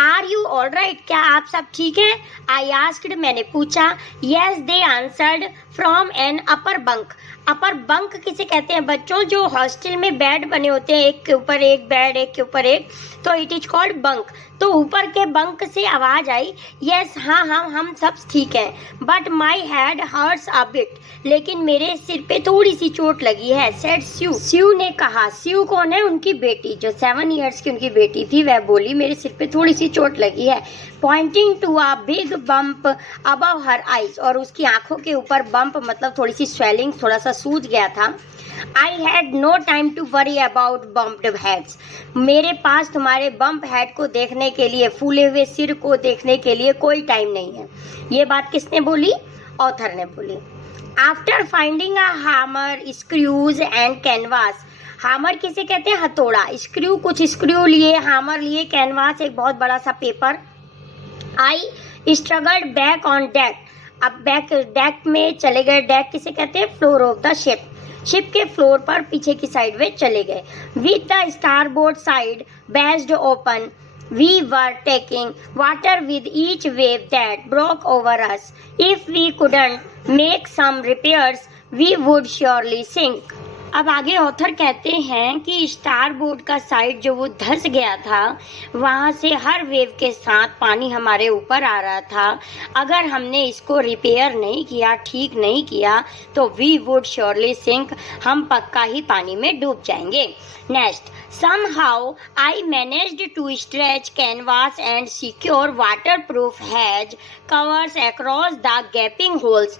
आर यू ऑल राइट, क्या आप सब ठीक हैं? आई आस्क्ड, मैंने पूछा। Yes they answered, from an upper bunk. Upper bunk किसे कहते हैं बच्चों? जो हॉस्टल में बेड बने होते हैं, एक के ऊपर एक बेड, एक के ऊपर एक, तो इट इज कॉल्ड बंक। तो ऊपर के बंक से आवाज आई, यस हाँ हम सब ठीक हैं। But my head hurts a bit, लेकिन मेरे सिर पे थोड़ी सी चोट लगी है। सेड स्यू, स्यू ने कहा। स्यू कौन है? उनकी बेटी, जो 7 ईयर्स की उनकी बेटी थी, वह बोली मेरे सिर पे थोड़ी सी चोट लगी है। Pointing to a big bump above her eyes, और उसकी आंखों के ऊपर बम्प मतलब थोड़ी सी स्वेलिंग, थोड़ा सा सूज गया था। I had no time to worry about bumped heads, मेरे पास तुम्हारे बम्प हेड को देखने के लिए, फूले हुए सिर को देखने के लिए कोई टाइम नहीं है। ये बात किसने बोली? ऑथर ने बोली। After finding a hammer, screws and canvas. Hammer किसे कहते हैं? हथौड़ा। स्क्रू, कुछ स्क्रू लिए, हैमर लिए, कैनवास एक बहुत बड़ा सा paper. I struggled back on deck, अब बैक डेक में चले गए। डेक किसे कहते हैं? Floor of the ship, ship के फ्लोर पर पीछे की साइड में चले गए। With the starboard side based open, we were taking water with each wave that broke over us. If we couldn't make some repairs we would surely sink. अब आगे ऑथर कहते हैं कि स्टार बोर्ड का side जो वो धंस गया था, वहाँ से हर वेव के साथ पानी हमारे ऊपर आ रहा था। अगर हमने इसको रिपेयर नहीं किया, ठीक नहीं किया, तो वी वुड श्योरली सिंक, हम पक्का ही पानी में डूब जाएंगे। Next, somehow I managed to stretch canvas and secure waterproof hedge covers across the gaping holes.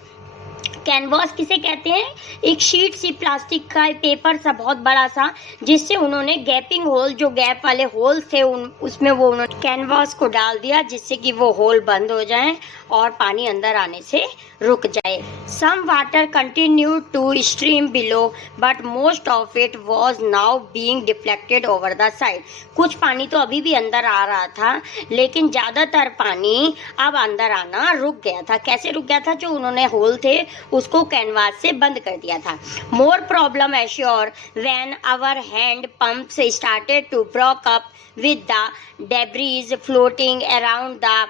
Canvas किसे कहते हैं? एक शीट सी प्लास्टिक का पेपर सा बहुत बड़ा सा, जिससे उन्होंने गैपिंग होल, जो गैप वाले होल थे उसमें वो उन्होंने कैनवास को डाल दिया, जिससे कि वो होल बंद हो जाए और पानी अंदर आने से रुक जाए। Some water continued to stream below but most of it was now being deflected over the side. कुछ पानी तो अभी भी अंदर आ रहा था, लेकिन ज्यादातर पानी अब अंदर आना रुक गया था। कैसे रुक गया था? जो उन्होंने होल थे उसको कैनवास से बंद कर दिया था। More problem assure when our hand pumps started to break up with the debris floating around the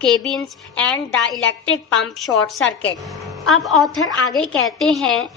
cabins and the electric pump short circuit. अब ऑथर आगे कहते हैं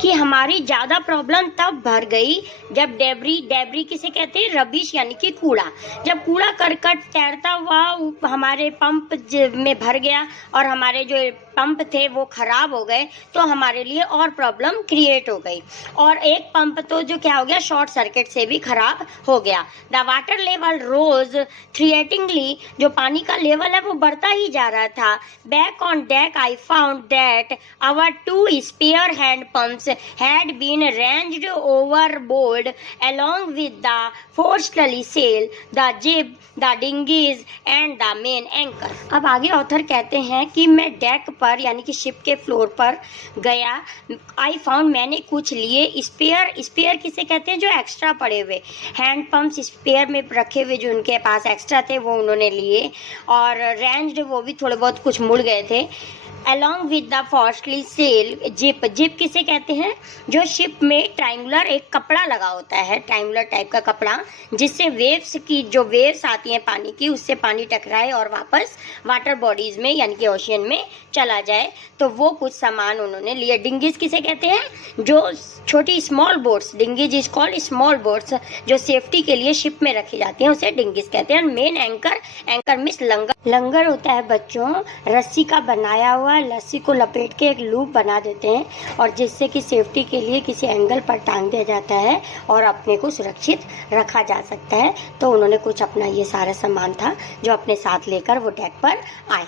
कि हमारी ज़्यादा प्रॉब्लम तब भर गई जब डेब्री किसे कहते हैं? रबिश यानी कि कूड़ा। जब कूड़ा करकट तैरता हुआ हमारे पंप में भर गया और हमारे जो पंप थे वो खराब हो गए, तो हमारे लिए और प्रॉब्लम क्रिएट हो गई। और एक पंप तो जो क्या हो गया, शॉर्ट सर्किट से भी खराब हो गया। द वाटर लेवल रोज थ्रिएटिंगली, जो पानी का लेवल है वो बढ़ता ही जा रहा था। Back on deck I found that our 2 spare hand pumps had been ranged overboard along with the forestally sail, the jib, the dinghies and the main anchor। अब आगे ऑथर कहते हैं कि मैं डेक पर यानी कि शिप के फ्लोर पर गया। आई फाउंड, मैंने कुछ लिए स्पेयर किसे कहते हैं? जो एक्स्ट्रा पड़े हुए हैंड पंप्स स्पेयर में रखे हुए जो उनके पास एक्स्ट्रा थे वो उन्होंने लिए, और रेंज्ड वो भी थोड़े बहुत कुछ मुड़ गए थे। along with the forestly sail, zip किसे कहते हैं? जो शिप में ट्रायंगुलर एक कपड़ा लगा होता है, ट्रायंगुलर टाइप का कपड़ा, जिससे वेव्स की जो वेव्स आती हैं पानी की, उससे पानी टकराए और वापस वाटर बॉडीज में यानी कि ओशियन में चला जाए। तो वो कुछ सामान उन्होंने लिए। डिंगीज किसे कहते हैं? जो छोटी small boats, dinghies is called small boats, जो सेफ्टी के लिए शिप में रखी जाती हैं, उसे डिंगीज कहते हैं। मेन एंकर, एंकर मीन्स लंगर। लंगर होता है बच्चों रस्सी का बनाया हुआ, लस्सी को लपेट के एक लूप बना देते हैं और जिससे कि सेफ्टी के लिए किसी एंगल पर टांग दिया जाता है और अपने को सुरक्षित रखा जा सकता है। तो उन्होंने कुछ अपना ये सारा सामान था जो अपने साथ लेकर वो डेक पर आए।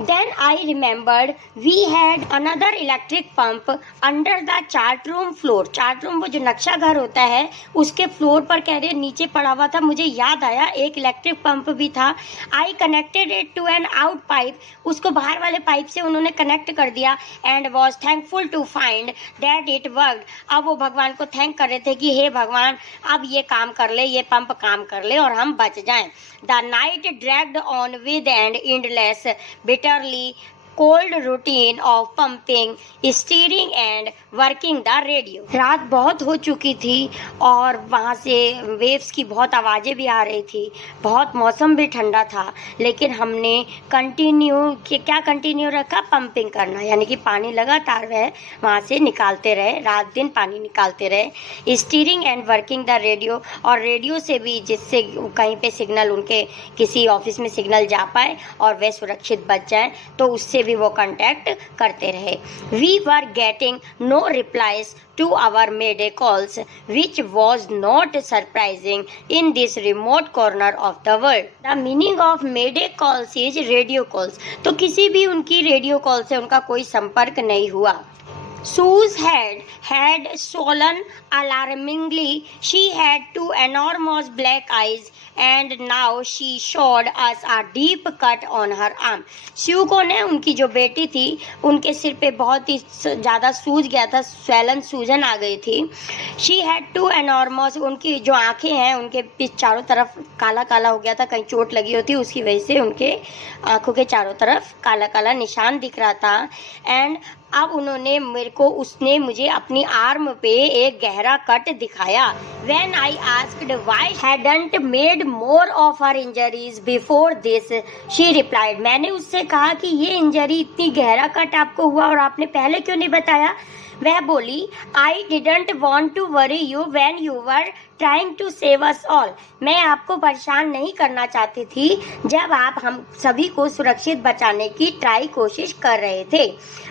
Then I remembered we had another electric pump under the chart room floor. Chart room वो जो नक्शा घर होता है उसके फ्लोर पर कह रहे नीचे पड़ा हुआ था। मुझे याद आया एक इलेक्ट्रिक पंप भी था। I connected it to an out pipe. उसको बाहर वाले पाइप से उन्होंने कनेक्ट कर दिया and was thankful to find that it worked. अब वो भगवान को थैंक कर रहे थे कि हे भगवान अब ये काम कर ले, ये पंप काम कर ले और हम बच जाएं। The night dragged on with an endless bitterly cold routine of pumping, steering and working the radio. रात बहुत हो चुकी थी और वहाँ से वेव्स की बहुत आवाज़ें भी आ रही थी, बहुत मौसम भी ठंडा था, लेकिन हमने क्या कंटिन्यू रखा? पंपिंग करना, यानी कि पानी लगातार वह वहाँ से निकालते रहे, रात दिन पानी निकालते रहे। Steering and working the radio, और रेडियो से भी जिससे कहीं पे सिग्नल उनके किसी ऑफिस में सिग्नल जा पाए और वे सुरक्षित बच जाएं, तो उससे भी वो कांटेक्ट करते रहे। We were getting no replies to our mayday calls, which was not surprising in this remote corner of the world. The meaning of mayday calls is radio calls. तो किसी भी उनकी रेडियो कॉल से उनका कोई संपर्क नहीं हुआ। Sue's head had swollen alarmingly. She had two enormous black eyes and now she showed us a deep cut on her arm. Sue को ने उनकी जो बेटी थी उनके सिर पे बहुत ही ज़्यादा सूज गया था, सूजन आ गई थी। She had two enormous, उनकी जो आँखें हैं उनके पीछे चारों तरफ काला काला हो गया था, कहीं चोट लगी होती उसकी वजह से उनके आँखों के चारों तरफ काला काला निशान दिख रहा था। एंड अब उसने मुझे अपनी आर्म पे एक गहरा कट दिखाया। When I asked why hadn't made more of her injuries before this, she replied. मैंने उससे कहा कि ये इंजरी इतनी गहरा कट आपको हुआ और आपने पहले क्यों नहीं बताया? वह बोली, I didn't want to worry you when you were trying to save us all. मैं आपको परेशान नहीं करना चाहती थी जब आप हम सभी को सुरक्षित बचाने की कोशिश कर रहे थे।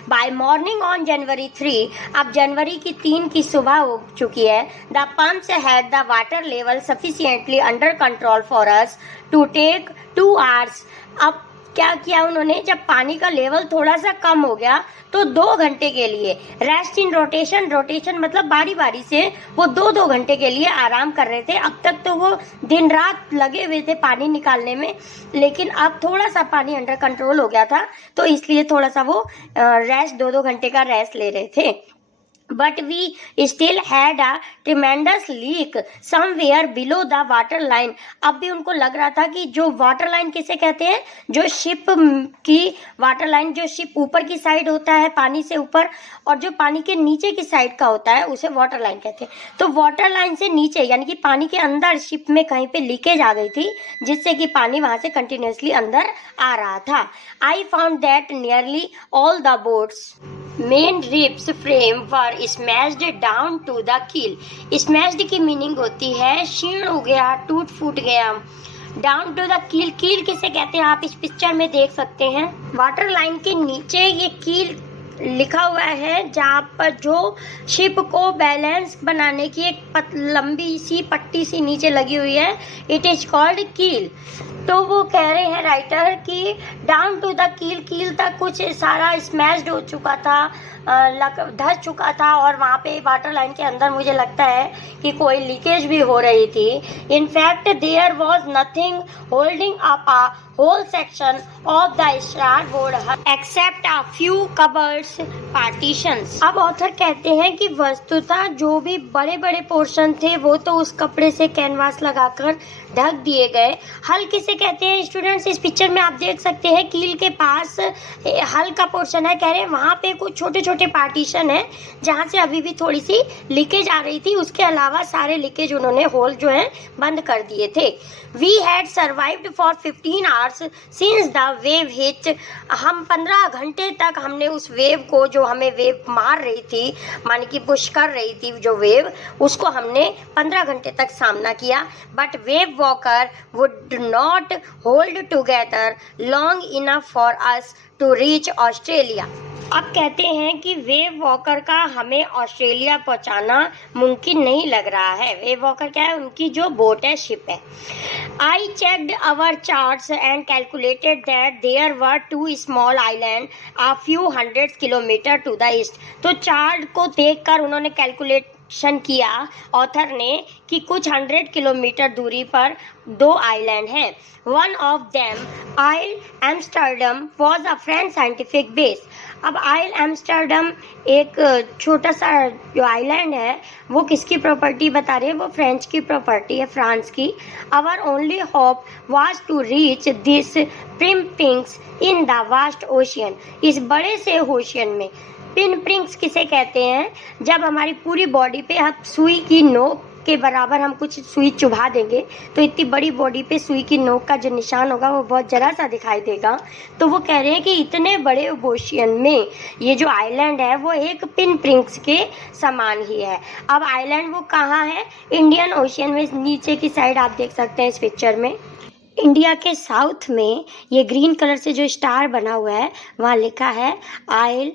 By morning on January 3, अब जनवरी की 3 की सुबह हो चुकी है। The pumps had the water level sufficiently under control for us to take 2 hours. अब क्या किया उन्होंने? जब पानी का लेवल थोड़ा सा कम हो गया तो 2 घंटे के लिए रेस्ट इन रोटेशन, रोटेशन मतलब बारी बारी से वो 2-2 घंटे के लिए आराम कर रहे थे। अब तक तो वो दिन रात लगे हुए थे पानी निकालने में, लेकिन अब थोड़ा सा पानी अंडर कंट्रोल हो गया था तो इसलिए थोड़ा सा वो रेस्ट 2-2 घंटे का रेस्ट ले रहे थे। But we still had a tremendous leak somewhere below the water line. अब भी उनको लग रहा था कि जो वाटर लाइन किसे कहते हैं? जो शिप की वाटर लाइन, जो शिप ऊपर की साइड होता है पानी से ऊपर और जो पानी के नीचे की साइड का होता है उसे वाटर लाइन कहते हैं। तो वाटर लाइन से नीचे यानी कि पानी के अंदर शिप में कहीं पे लीकेज आ गई थी जिससे कि पानी वहां से कंटिन्यूसली अंदर आ रहा था। I found that nearly all the boats main ribs frame were smashed down to the keel. Smashed की मीनिंग होती है शीर्ण हो गया, टूट फूट गया। डाउन टू द कील, कील किसे कहते हैं आप इस पिक्चर में देख सकते हैं। वाटर लाइन के नीचे ये कील लिखा हुआ है जहाँ पर जो शिप को बैलेंस बनाने की एक लंबी सी पट्टी सी नीचे लगी हुई है, इट इज कॉल्ड कील। तो वो कह रहे हैं राइटर कि डाउन टू द कील, कील तक कुछ सारा स्मैश्ड हो चुका था, धस चुका था और वहाँ पे वाटर लाइन के अंदर मुझे लगता है कि कोई लीकेज भी हो रही थी। In fact there was nothing holding up a whole section of the starboard hull except a few cupboards partitions. अब ऑथर कहते हैं कि वस्तुतः जो भी बड़े बड़े पोर्शन थे वो तो उस कपड़े से कैनवास लगाकर ढक दिए गए। हल किसे कहते हैं स्टूडेंट्स? इस पिक्चर में आप देख सकते हैं कील के पास हल का पोर्शन है, कह रहे हैं वहाँ पे कुछ छोटे छोटे पार्टीशन है जहाँ से अभी भी थोड़ी सी लीकेज आ रही थी, उसके अलावा सारे लीकेज उन्होंने होल जो है बंद कर दिए थे। We had survived for 15 hours since the wave hit. हम 15 घंटे तक हमने उस वेव को, जो हमें वेव मार रही थी, माने कि पुश कर रही थी जो वेव, उसको हमने 15 घंटे तक सामना किया। But wave walker would not hold together long enough for us to reach Australia. अब कहते हैं कि वेव वॉकर का हमें ऑस्ट्रेलिया पहुंचाना मुमकिन नहीं लग रहा है। वेव वॉकर क्या है? उनकी जो बोट है, शिप है। I checked our charts and calculated that there were 2 small islands a few hundred kilometer to the east। तो चार्ट को देखकर उन्होंने कैलकुलेशन किया ऑथर ने कि कुछ 100 किलोमीटर दूरी पर 2 आइलैंड हैं। One of them Ile Amsterdam was a French scientific base. अब आइल एम्स्टर्डम एक छोटा सा जो आइलैंड है वो किसकी प्रॉपर्टी बता रही है? वो फ्रेंच की प्रॉपर्टी है, फ्रांस की। Our only hope was to reach this pin pricks in the vast ocean. इस बड़े से ओशियन में पिन प्रिंक्स किसे कहते हैं? जब हमारी पूरी बॉडी पे हम सुई की नोक के बराबर हम कुछ सुई चुभा देंगे तो इतनी बड़ी बॉडी पे सुई की नोक का जो निशान होगा वो बहुत जरा सा दिखाई देगा। तो वो कह रहे हैं कि इतने बड़े ओशियन में ये जो आइलैंड है वो एक पिन प्रिंक्स के समान ही है। अब आइलैंड वो कहाँ है? इंडियन ओशियन में नीचे की साइड आप देख सकते हैं इस पिक्चर में। इंडिया के साउथ में ये ग्रीन कलर से जो स्टार बना हुआ है वहाँ लिखा है आइल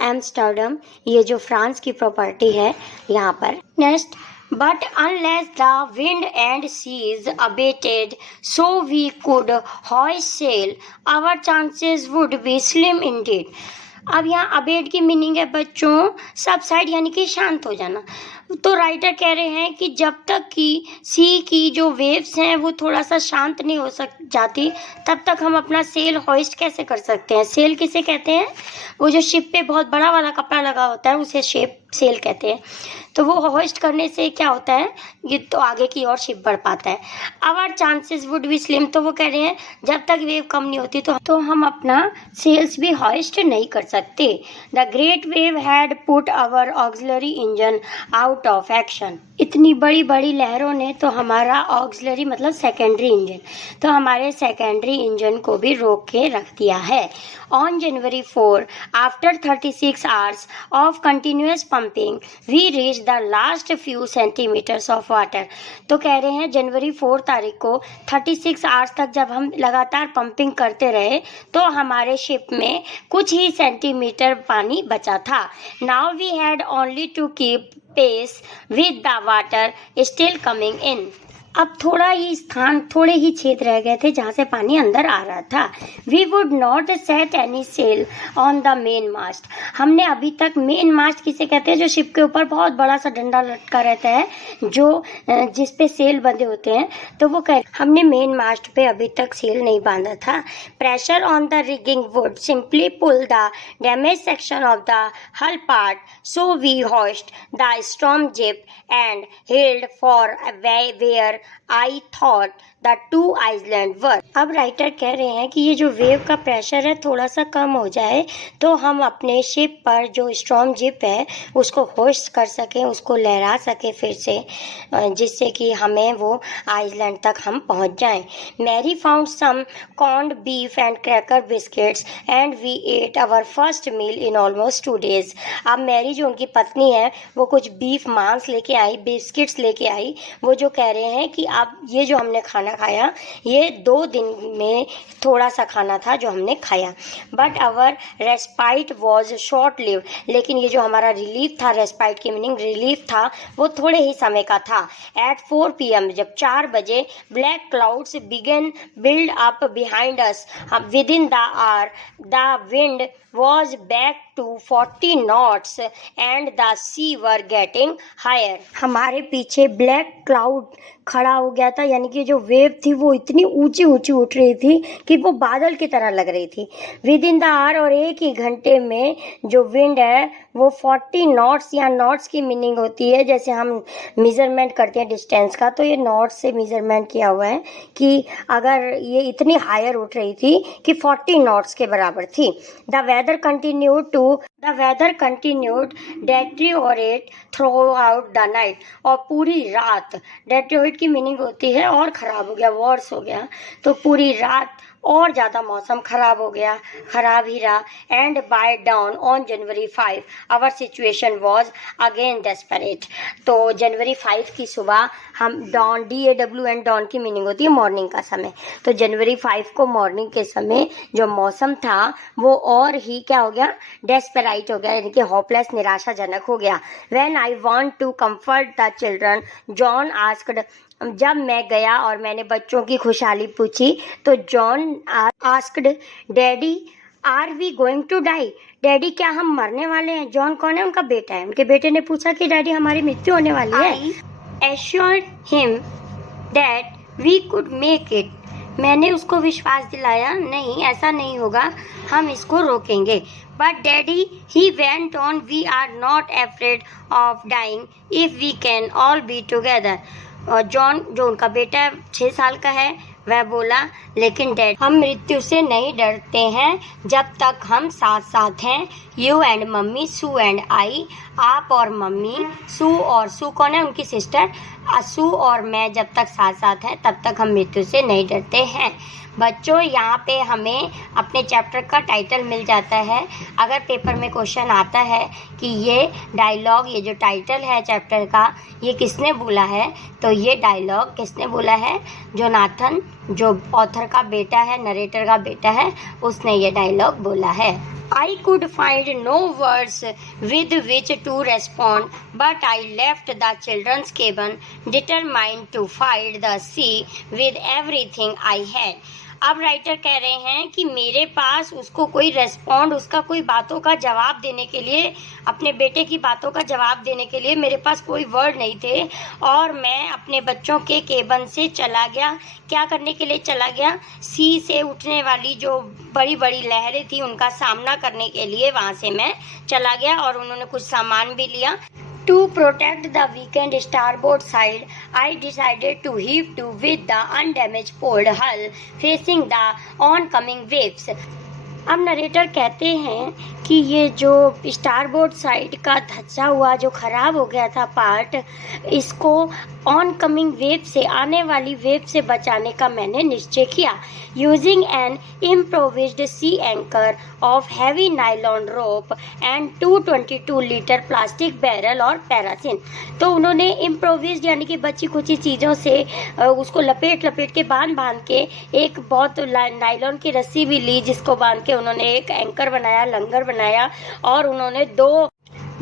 एम्स्टर्डम, ये जो फ्रांस की प्रॉपर्टी है यहाँ पर। Next, but unless the wind and seas abated so we could hoist sail, our chances would be slim indeed। अब यहाँ अबेट की मीनिंग है बच्चों सबसाइड, यानी कि शांत हो जाना। तो राइटर कह रहे हैं कि जब तक कि सी की जो वेव्स हैं वो थोड़ा सा शांत नहीं हो जाती तब तक हम अपना सेल होइस्ट कैसे कर सकते हैं? सेल किसे कहते हैं? वो जो शिप पे बहुत बड़ा वाला कपड़ा लगा होता है उसे सेल कहते हैं। तो वो होइस्ट करने से क्या होता है? ये तो आगे की ओर शिप बढ़ पाता है। Our chances would be slim, तो वो कह रहे हैं जब तक वेव कम नहीं होती तो हम अपना सेल्स भी होइस्ट नहीं कर सकते। The great wave had put our auxiliary engine out of action. इतनी बड़ी बड़ी लहरों ने तो हमारा ऑक्सिलरी मतलब सेकेंडरी इंजन, तो हमारे सेकेंडरी इंजन को भी रोक के रख दिया है। On January 4 after 36 hours of continuous pumping we reach the last few centimetres of water. तो कह रहे हैं जनवरी 4 तारीख को 36 आवर्स तक जब हम लगातार पंपिंग करते रहे तो हमारे शिप में कुछ ही सेंटीमीटर पानी बचा था। Now we had only to keep pace with the water still coming in. अब थोड़े ही छेद रह गए थे जहाँ से पानी अंदर आ रहा था। We would not set any sail on the main mast. हमने अभी तक, मेन मास्ट किसे कहते हैं? जो शिप के ऊपर बहुत बड़ा सा डंडा लटका रहता है जो जिस पे सेल बंधे होते हैं, तो वो हमने मेन मास्ट पे अभी तक सेल नहीं बांधा था। Pressure on the rigging would simply pull the damage section of the hull part, so we hoist the storm jib and held for where I thought the 2 island were. अब writer कह रहे हैं कि ये जो वेव का pressure है थोड़ा सा कम हो जाए तो हम अपने शिप पर जो स्टॉर्म जिप है उसको होस्ट कर सकें, उसको लहरा सकें फिर से, जिससे कि हमें वो आइलैंड तक हम पहुंच जाएं। Mary found some corned beef and cracker biscuits and we ate our first meal in almost 2 days। अब मैरी जो उनकी पत्नी है वो कुछ बीफ मांस लेके आई, बिस्किट्स लेके आई। वो जो कह रहे हैं कि अब ये जो हमने खाना खाया ये 2 दिन में थोड़ा सा खाना था जो हमने खाया। But our respite was short live, लेकिन ये जो हमारा रिलीफ था, रेस्पाइट की मीनिंग रिलीफ था, वो थोड़े ही समय का था। एट 4 PM जब 4 बजे black clouds began build up behind us. Within the hour the wind was back to 40 knots and the sea were getting higher। हमारे पीछे ब्लैक क्लाउड खड़ा हो गया था, यानी कि जो वेव थी वो इतनी ऊंची ऊंची उठ रही थी कि वो बादल की तरह लग रही थी। विद इन द आवर, और एक ही घंटे में जो विंड है वो 40 नॉट्स, या नॉट्स की मीनिंग होती है जैसे हम मेजरमेंट करते हैं डिस्टेंस का, तो ये नॉट्स से मेजरमेंट किया हुआ है कि अगर ये इतनी हायर उठ रही थी कि 40 नॉट्स के बराबर थी। The weather continued deteriorate throughout the night, और पूरी रात, डेट्रियोरेट की मीनिंग होती है और ख़राब हो गया, वर्स हो गया, तो पूरी रात और ज़्यादा मौसम ख़राब हो गया, ख़राब ही रहा। And by dawn on January 5 our situation was again desperate. तो जनवरी 5 की सुबह हम डॉन, DAWN, डॉन की मीनिंग होती है मॉर्निंग का समय, तो जनवरी 5 को मॉर्निंग के समय जो मौसम था वो और ही क्या हो गया, डेस्पराइट हो गया, यानी कि होपलेस, निराशाजनक हो गया। When I want to comfort the children, John asked, जब मैं गया और मैंने बच्चों की खुशहाली पूछी तो John asked, daddy are we going to die, daddy क्या हम मरने वाले हैं। जॉन कौन है, उनका बेटा है। उनके बेटे ने पूछा कि डैडी हमारी मृत्यु होने वाली है। I assured him that we could make it, मैंने उसको विश्वास दिलाया, नहीं ऐसा नहीं होगा, हम इसको रोकेंगे। But daddy he went on, we are not afraid of dying if we can all be together. और जॉन, जो उनका बेटा 6 साल का है, वह बोला, लेकिन डैड हम मृत्यु से नहीं डरते हैं जब तक हम साथ साथ हैं। You and mummy, Sue and I, आप और मम्मी, सू, और सू कौन है, उनकी सिस्टर, असू और मैं जब तक साथ साथ हैं तब तक हम मृत्यु से नहीं डरते हैं। बच्चों, यहाँ पे हमें अपने चैप्टर का टाइटल मिल जाता है। अगर पेपर में क्वेश्चन आता है कि ये डायलॉग, ये जो टाइटल है चैप्टर का, ये किसने बोला है, तो ये डायलॉग किसने बोला है, जोनाथन, जो ऑथर का बेटा है, नरेटर का बेटा है, उसने ये डायलॉग बोला है। I could find no words with which to respond, but I left the children's cabin determined to fight the sea with everything I had. अब राइटर कह रहे हैं कि मेरे पास उसको कोई रेस्पॉन्ड, उसका कोई बातों का जवाब देने के लिए, अपने बेटे की बातों का जवाब देने के लिए मेरे पास कोई वर्ड नहीं थे, और मैं अपने बच्चों के केबन से चला गया। क्या करने के लिए चला गया, सी से उठने वाली जो बड़ी बड़ी लहरें थी उनका सामना करने के लिए वहाँ से मैं चला गया, और उन्होंने कुछ सामान भी लिया। To protect the weakened starboard side, I decided to heave to with the undamaged port hull facing the oncoming waves. अब नरेटर कहते हैं कि ये जो स्टारबोर्ड साइड का धंसा हुआ जो ख़राब हो गया था पार्ट, इसको ऑन कमिंग वेव से, आने वाली वेव से बचाने का मैंने निश्चय किया। Using an improvised sea anchor of heavy nylon rope and 222 litre plastic barrel और पैरासिन। तो उन्होंने इम्प्रोविज्ड यानी कि बची खुची चीज़ों से उसको लपेट के बांध के एक बहुत नाइलॉन की रस्सी भी ली, जिसको बांध के उन्होंने एक एंकर बनाया, लंगर बनाया, और उन्होंने 2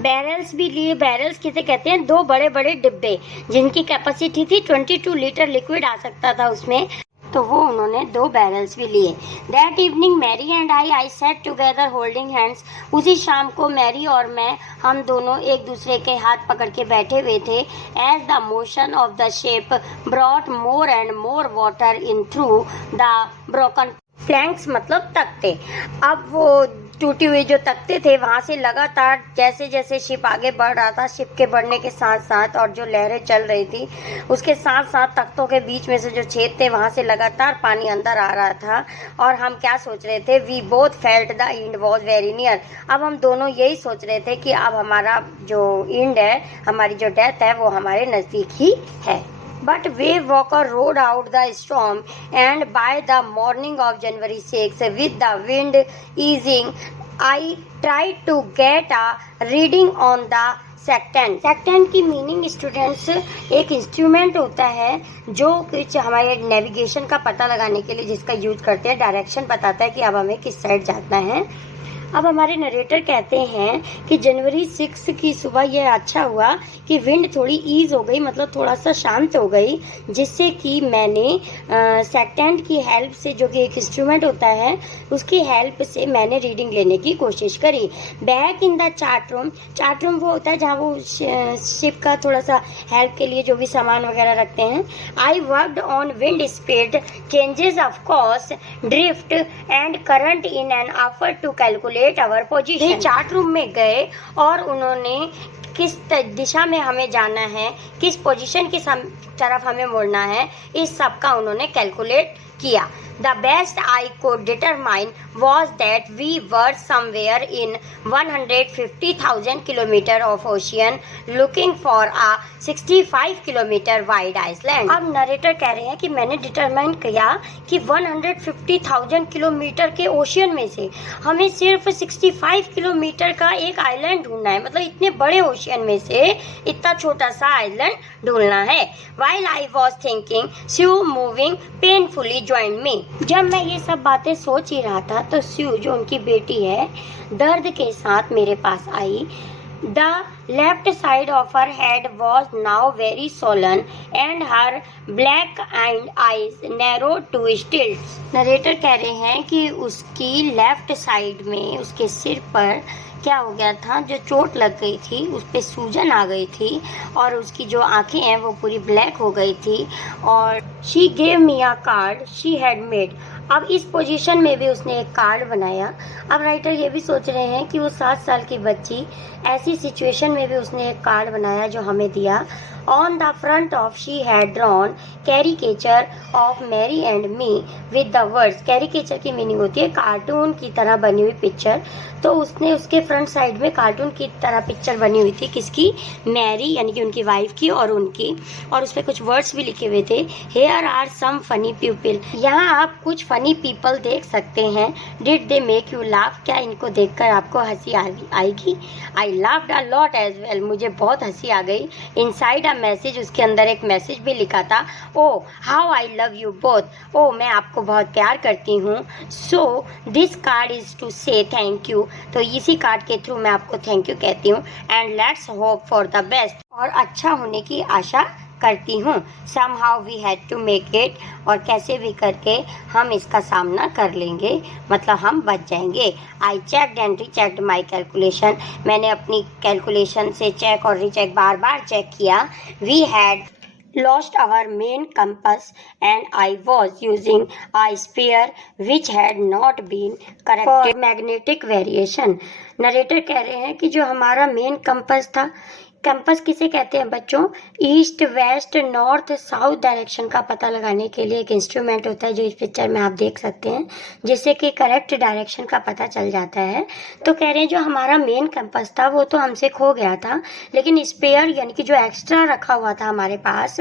बैरल्स भी लिए। बैरल्स किसे कहते हैं, 2 बड़े बड़े डिब्बे जिनकी कैपेसिटी थी 22 लीटर लिक्विड आ सकता था उसमें, तो वो उन्होंने 2 बैरल्स भी लिए। That evening Mary and I sat together holding hands, उसी शाम को मैरी और मैं, हम दोनों एक दूसरे के हाथ पकड़ के बैठे हुए थे। As the motion of the ship brought more and more water in through the broken flanks, मतलब तख्ते। अब वो टूटी हुई जो तख्ते थे वहाँ से लगातार जैसे जैसे शिप आगे बढ़ रहा था, शिप के बढ़ने के साथ साथ और जो लहरें चल रही थी उसके साथ साथ तख्तों के बीच में से जो छेद थे वहाँ से लगातार पानी अंदर आ रहा था। और हम क्या सोच रहे थे, we both felt the end was very near. अब हम दोनों यही सोच रहे थे कि अब हमारा जो एंड है, हमारी जो डेथ है, वो हमारे नज़दीक ही है। But Wave Walker rode out the storm, and by the morning of January 6, with the wind easing, I tried to get a reading on the सेक्टेंट। सेक्टेंट की मीनिंग स्टूडेंट्स एक इंस्ट्रूमेंट होता है जो कुछ हमारे नेविगेशन का पता लगाने के लिए जिसका यूज करते हैं, डायरेक्शन बताता है कि अब हमें किस साइड जाना है। अब हमारे नरेटर कहते हैं कि जनवरी 6 की सुबह यह अच्छा हुआ कि विंड थोड़ी ईज हो गई, मतलब थोड़ा सा शांत हो गई, जिससे कि मैंने सेकंड की हेल्प से, जो कि एक इंस्ट्रूमेंट होता है, उसकी हेल्प से मैंने रीडिंग लेने की कोशिश करी। Back in the chart room वो होता है जहाँ वो शिप का थोड़ा सा हेल्प के लिए जो भी सामान वगैरह रखते हैं। I worked on wind speed, changes of course, drift and current in an effort to calculate our position. Chart room में गए और उन्होंने किस दिशा में हमें जाना है, किस पोजीशन की तरफ हमें मुड़ना है, इस सब का उन्होंने कैलकुलेट किया। The best I could determine was that we were somewhere in 150,000 kilometer of ocean looking for a 65 kilometer wide island। अब नरेटर कह रहे हैं कि मैंने डिटरमाइन किया कि 150,000 किलोमीटर के ओशियन में से हमें सिर्फ 65 किलोमीटर का एक आइलैंड ढूंढना है, मतलब इतने बड़े ओशियन में से इतना छोटा सा आइलैंड ढूंढना है। While I was thinking, Sue moving painfully joined me। जब मैं ये सब बातें सोच ही रहा था तो स्यू, जो उनकी बेटी है, दर्द के साथ मेरे पास आई। The left side of her head was now very swollen and her black eyes narrowed to slits। Narrator कह रहे हैं कि उसकी लेफ्ट साइड में, उसके सिर पर क्या हो गया था, जो चोट लग गई थी, उस पर सूजन आ गई थी और उसकी जो आंखें हैं वो पूरी ब्लैक हो गई थी। और she gave me a card she had made. अब इस पोजीशन में भी उसने एक कार्ड बनाया। अब राइटर ये भी सोच रहे हैं कि वो 7 साल की बच्ची, ऐसी सिचुएशन में भी उसने एक कार्ड बनाया जो हमें दिया। On the front of she had drawn caricature of Mary and me with the words। caricature की मीनिंग होती है कार्टून की तरह बनी हुई पिक्चर। तो उसने उसके फ्रंट साइड में कार्टून की तरह पिक्चर बनी हुई थी, किसकी? मैरी, यानी कि उनकी वाइफ की और उनकी। और उस पर कुछ वर्ड्स भी लिखे हुए थे। Here are some funny people। यहाँ आप कुछ फनी पीपल देख सकते हैं। Did they make you laugh? क्या इनको देखकर आपको हंसी आएगी? I laughed a lot as well। मुझे बहुत हंसी आ गई। Inside a मैसेज, उसके अंदर एक मैसेज भी लिखा था। Oh how I love you both. Oh मैं आपको बहुत प्यार करती हूँ। So this card is to say thank you. तो इसी कार्ड के थ्रू मैं आपको थैंक यू कहती हूँ। And let's hope for the best. और अच्छा होने की आशा करती हूँ। somehow we had to make it। और कैसे भी करके हम इसका सामना कर लेंगे, मतलब हम बच जाएंगे। I checked and rechecked my calculation। मैंने अपनी कैलकुलेशन से चेक और रीचेक बार बार चेक किया। We had lost our main compass and I was using a spare which had not been corrected for magnetic variation। Narrator कह रहे हैं कि जो हमारा मेन कंपास था, कंपास किसे कहते हैं बच्चों? East, west, north, south direction का पता लगाने के लिए एक इंस्ट्रूमेंट होता है जो इस पिक्चर में आप देख सकते हैं, जिससे कि करेक्ट डायरेक्शन का पता चल जाता है। तो कह रहे हैं जो हमारा मेन कंपास था वो तो हमसे खो गया था, लेकिन स्पेयर यानी कि जो एक्स्ट्रा रखा हुआ था हमारे पास,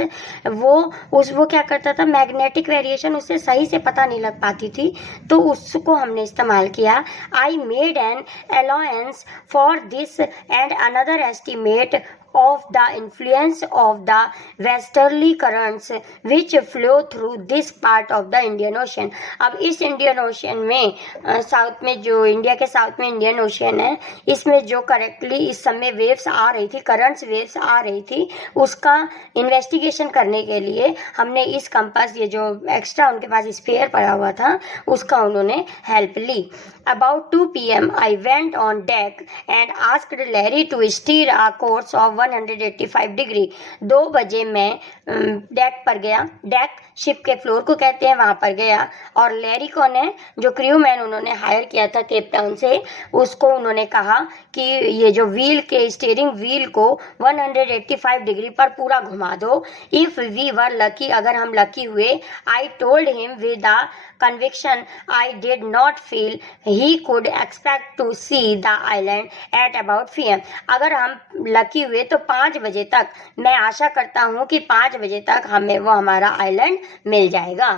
वो क्या करता था, मैग्नेटिक वेरिएशन उससे सही से पता नहीं लग पाती थी, तो उसको हमने इस्तेमाल किया। I made an allowance for this and another estimate of the influence of the westerly currents which flow through this part of the Indian Ocean। अब इस इंडियन ओशियन में, साउथ में, जो इंडिया के साउथ में इंडियन ओशियन है, इसमें जो करेक्टली इस समय वेव्स आ रही थी, करंट्स वेव्स आ रही थी, उसका इन्वेस्टिगेशन करने के लिए हमने इस कंपास, ये जो एक्स्ट्रा उनके पास स्पेयर पड़ा हुआ था, उसका उन्होंने help Lee. About 2 PM I went on deck and asked Larry to steer a course of 185 degree. 2 बजे मैं डेक पर गया। डेक शिप के फ्लोर को कहते हैं, वहां पर गया। और लैरी कौन है? जो क्रू मैन उन्होंने हायर किया था केप टाउन से, उसको उन्होंने कहा कि ये जो व्हील के स्टीयरिंग व्हील को 185 डिग्री पर पूरा घुमा दो। इफ वी वर लकी, अगर हम लकी हुए, I told him with the conviction I did not feel he could expect to see the island at about 5 PM। अगर हम लकी हुए तो 5 बजे तक, मैं आशा करता हूँ कि 5 बजे तक हमें वो हमारा आइलैंड मिल जाएगा।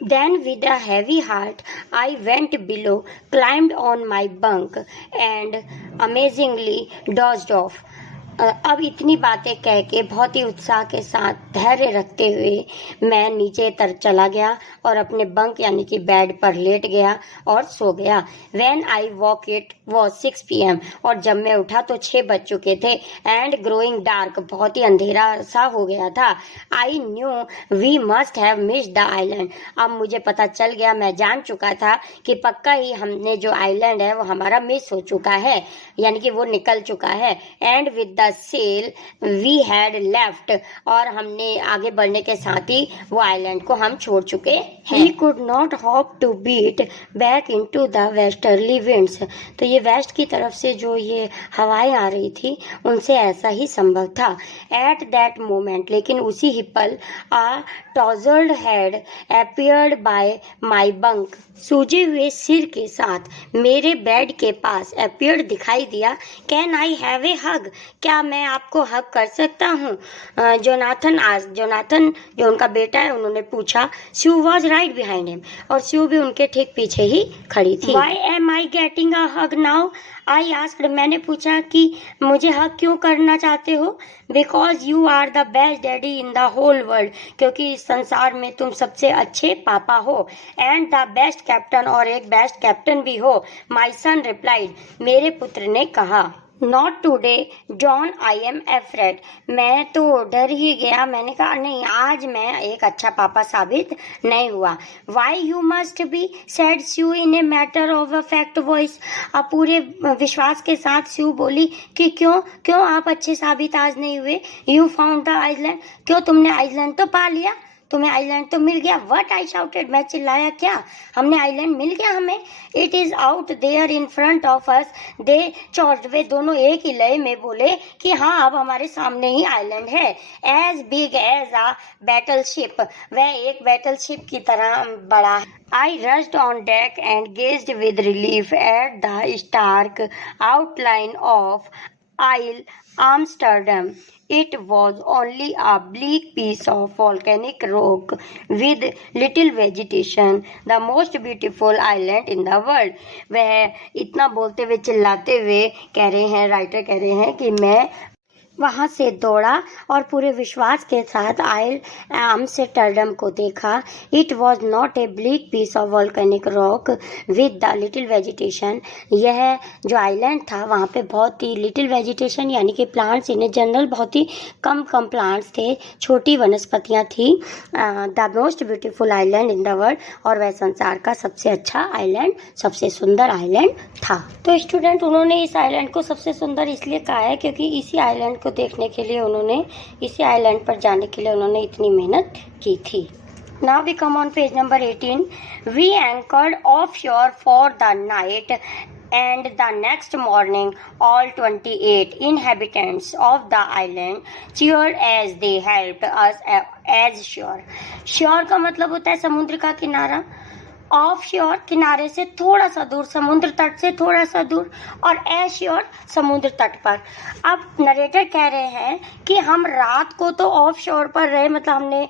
Then with a heavy heart I went below, climbed on my bunk and amazingly dozed off। अब इतनी बातें कह के बहुत ही उत्साह के साथ धैर्य रखते हुए मैं नीचे तर चला गया और अपने बंक यानी कि बेड पर लेट गया और सो गया। When I woke it was 6 PM और जब मैं उठा तो 6 बज चुके थे। एंड ग्रोइंग डार्क, बहुत ही अंधेरा सा हो गया था। I knew we must have missed the island। अब मुझे पता चल गया, मैं जान चुका था कि पक्का ही हमने जो आइलैंड है वो हमारा मिस हो चुका है, यानी कि वो निकल चुका है। And with the sail we had left, और हमने आगे बढ़ने के साथ ही वो आइलैंड को हम छोड़ चुके हैं। He could not hope to beat back into the westerly winds. तो ये वेस्ट की तरफ से जो ये हवाएं आ रही थी उनसे ऐसा ही संभव था। एट दैट मोमेंट, लेकिन उसी ही पल, a tousled head appeared by my bunk, सूजे हुए सिर के साथ मेरे बेड के पास अपीयर्ड दिखाई दिया। कैन आई हैव ए हग, क्या मैं आपको हग कर सकता हूँ? जोनाथन जो उनका बेटा है उन्होंने पूछा। Sue was right behind him, और स्यू भी उनके ठीक पीछे ही खड़ी थी। Why am I getting a hug now, I asked, मैंने पूछा कि मुझे हग क्यों करना चाहते हो? Because you are the best daddy in the whole world, क्योंकि इस संसार में तुम सबसे अच्छे पापा हो। एंड द बेस्ट कैप्टन, और एक बेस्ट कैप्टन भी हो। माई सन रिप्लाइड, मेरे पुत्र ने कहा। Not today John, I am afraid, मैं तो डर ही गया। मैंने कहा नहीं, आज मैं एक अच्छा पापा साबित नहीं हुआ। Why you must be, said Sue in a matter of a fact voice. अब पूरे विश्वास के साथ स्यू बोली कि क्यों आप अच्छे साबित आज नहीं हुए? यू फाउंड द आइलैंड, क्यों तुमने आइलैंड तो पा लिया, तुम्हें आइलैंड तो मिल गया। व्हाट, आई शाउटेड, मैं चिल्लाया, क्या हमने आइलैंड मिल गया हमें? It is out there in front of us, they chorused, वे दोनों एक ही लय में बोले कि हाँ अब हमारे सामने ही आइलैंड है। As big as a battleship, वह एक बैटलशिप की तरह बड़ा है। I rushed on deck and gazed with relief at the stark outline of Isle Amsterdam. It was only a bleak piece of volcanic rock with little vegetation, the most beautiful island in the world. वह इतना बोलते हुए चिल्लाते हुए कह रहे हैं, writer कह रहे हैं कि मैं वहाँ से दौड़ा और पूरे विश्वास के साथ आइल एम्स्टर्डम को देखा। It was not a bleak piece of volcanic rock with the little vegetation. यह जो आइलैंड था वहाँ पे बहुत ही लिटिल वेजिटेशन यानी कि प्लांट्स, इन जनरल बहुत ही कम प्लांट्स थे, छोटी वनस्पतियाँ थी। The most beautiful island in the world, और वह संसार का सबसे अच्छा आइलैंड, सबसे सुंदर आइलैंड था। तो स्टूडेंट, उन्होंने इस आइलैंड को सबसे सुंदर इसलिए कहा है क्योंकि इसी आइलैंड को देखने के लिए उन्होंने, इसी आइलैंड पर जाने के लिए उन्होंने इतनी मेहनत की थी। Now we come on page number 18. We anchored offshore for the night, and the next morning all 28 inhabitants of the island cheered as they helped us as shore. Shore का मतलब होता है समुद्र का किनारा। ऑफ श्योर, किनारे से थोड़ा सा दूर, समुद्र तट से थोड़ा सा दूर, और एश्योर, समुद्र तट पर। अब नरेटर कह रहे हैं कि हम रात को तो ऑफ श्योर पर रहे, मतलब हमने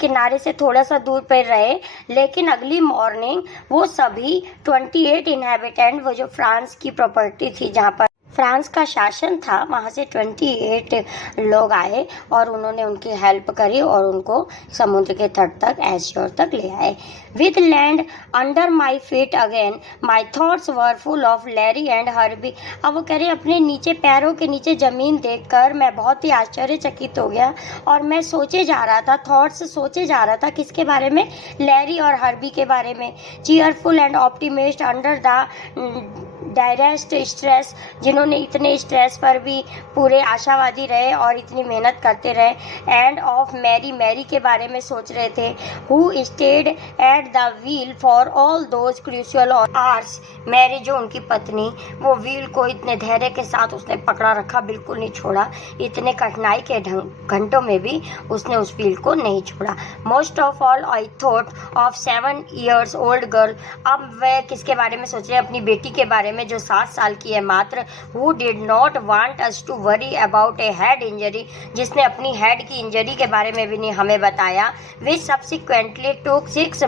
किनारे से थोड़ा सा दूर पर रहे, लेकिन अगली मॉर्निंग वो सभी 28 इनहैबिटेंट, वो जो फ्रांस की प्रॉपर्टी थी जहाँ पर फ्रांस का शासन था, वहाँ से 28 लोग आए और उन्होंने उनकी हेल्प करी और उनको समुद्र के तट तक, एश्योर तक ले आए। With land under my feet again my thoughts were full of Larry and Herbie. अब वो कह रहे अपने नीचे, पैरों के नीचे ज़मीन देखकर मैं बहुत ही आश्चर्यचकित हो गया और मैं सोचे जा रहा था, थॉट्स सोचे जा रहा था किसके बारे में? लैरी और हर्बी के बारे में। Cheerful and optimist under the direst stress, जिन्होंने इतने स्ट्रेस पर भी पूरे आशावादी रहे और इतनी मेहनत करते रहे। एंड ऑफ मैरी, मैरी के बारे में सोच रहे थे। Who stayed at the wheel for all those crucial hours, Mary जो उनकी पत्नी, वो व्हील को इतने धैर्य के साथ उसने पकड़ा रखा, बिल्कुल नहीं छोड़ा। इतने कठिनाई के घंटों में भी उसने उस व्हील को नहीं छोड़ा। Most of all I thought of 7 years old girl. अब वह किसके बारे में सोच रहे हैं? अपनी बेटी के बारे में जो 7 साल की है मात्र। Who did not want us to worry about a head injury, जिसने अपनी हेड की इंजरी के बारे में भी नहीं हमें बताया। Which subsequently took 6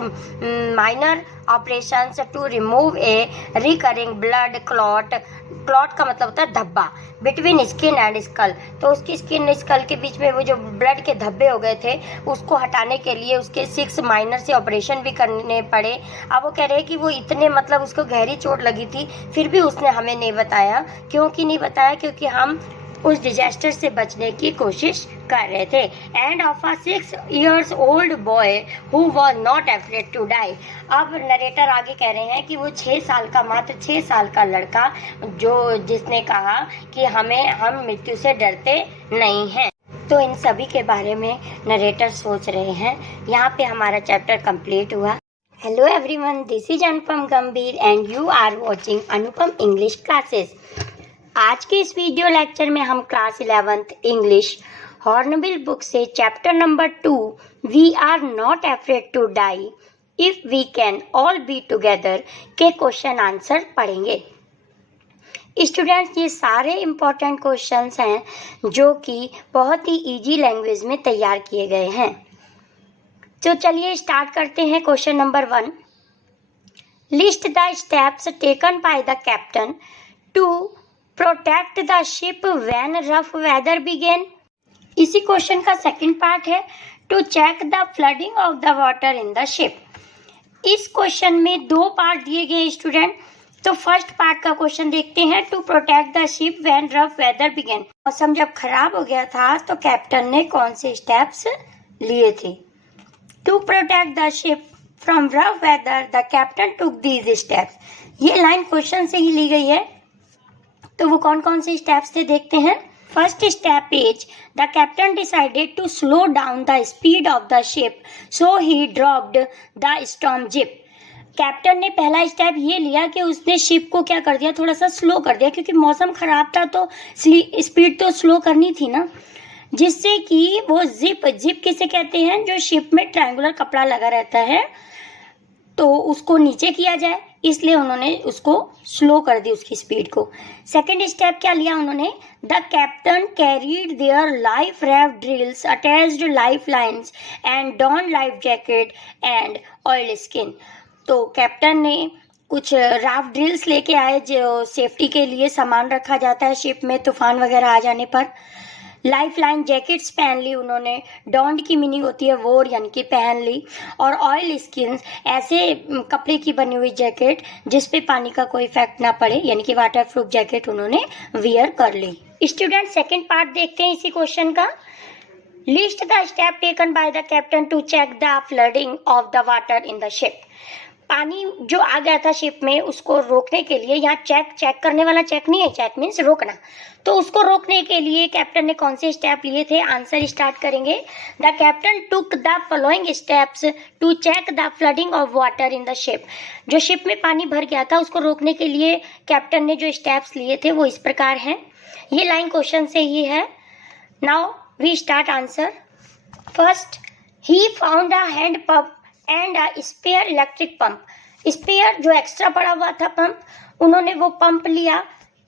minor operations to remove a recurring blood clot. Clot का मतलब होता है धब्बा, बिटवीन स्किन एंड स्कल। तो उसकी स्किन स्कल के बीच में वो जो ब्लड के धब्बे हो गए थे उसको हटाने के लिए उसके 6 माइनर से ऑपरेशन भी करने पड़े। अब वो कह रहे हैं कि वो इतने मतलब उसको गहरी चोट लगी थी, फिर भी उसने हमें नहीं बताया। क्योंकि नहीं बताया? क्योंकि हम उस डिजास्टर से बचने की कोशिश कर रहे थे। End of a 6 years old boy who was not afraid to die। अब नरेटर आगे कह रहे हैं कि वो 6 साल का, मात्र 6 साल का लड़का जिसने कहा कि हम मृत्यु से डरते नहीं हैं। तो इन सभी के बारे में नरेटर सोच रहे हैं। यहाँ पे हमारा चैप्टर कंप्लीट हुआ। Hello everyone, this is Anupam Gambhir and you are watching Anupam English classes. आज के इस वीडियो लेक्चर में हम class 11th English Hornbill book से chapter number 2 we are not afraid to die if we can all be together के question answer पढ़ेंगे। Students, ये सारे इम्पोर्टेंट क्वेश्चंस हैं जो कि बहुत ही इजी लैंग्वेज में तैयार किए गए हैं। तो चलिए स्टार्ट करते हैं। Question number 1, list the steps taken by the captain to protect the ship when rough weather began. इसी क्वेश्चन का सेकंड पार्ट है to check the flooding of the water in the ship. इस question में 2 part दिए गए student. तो first part का question देखते हैं, to protect the ship when rough weather began. मौसम जब खराब हो गया था तो कैप्टन ने कौन से स्टेप्स लिए थे? To protect the ship from rough weather the captain took these steps. ये लाइन क्वेश्चन से ही ली गई है। तो वो कौन कौन से स्टेप्स थे देखते हैं। First step is the captain decided to slow down the speed of the ship so he dropped the storm jib. Captain ने पहला स्टेप ये लिया कि उसने शिप को क्या कर दिया, थोड़ा सा स्लो कर दिया, क्योंकि मौसम खराब था तो स्पीड तो स्लो करनी थी ना, जिससे कि वो जिप किसे कहते हैं, जो शिप में ट्रायंगुलर कपड़ा लगा रहता है तो उसको नीचे किया जाए, इसलिए उन्होंने उसको स्लो कर दी उसकी स्पीड को। सेकंड स्टेप क्या लिया उन्होंने, the captain carried their life raft drills attached life lines and don life jacket and oil skin. तो कैप्टन ने कुछ राफ्ट ड्रिल्स लेके आए जो सेफ्टी के लिए सामान रखा जाता है शिप में तूफान वगैरह आ जाने पर। लाइफ लाइन जैकेट्स पहन ली उन्होंने, डॉन्ड की मीनिंग होती है वोर यानी कि पहन ली, और ऑयल स्किन ऐसे कपड़े की बनी हुई जैकेट जिस पे पानी का कोई इफेक्ट ना पड़े यानी कि वाटर प्रूफ जैकेट उन्होंने वियर कर ली। स्टूडेंट, सेकंड पार्ट देखते हैं इसी क्वेश्चन का। List the step taken by the captain to check the flooding of the water in the ship. पानी जो आ गया था शिप में उसको रोकने के लिए, यहाँ चेक करने वाला चेक नहीं है, चेक मीन्स रोकना, तो उसको रोकने के लिए कैप्टन ने कौन से स्टेप लिए थे? आंसर स्टार्ट करेंगे। The captain took the following steps to check the flooding of water in the ship. जो शिप में पानी भर गया था उसको रोकने के लिए कैप्टन ने जो स्टेप्स लिए थे वो इस प्रकार हैं। ये लाइन क्वेश्चन से ही है। Now we start answer. First, he found a hand pump and a spare electric pump. Spare जो एक्स्ट्रा पड़ा हुआ था पंप, उन्होंने वो पंप लिया,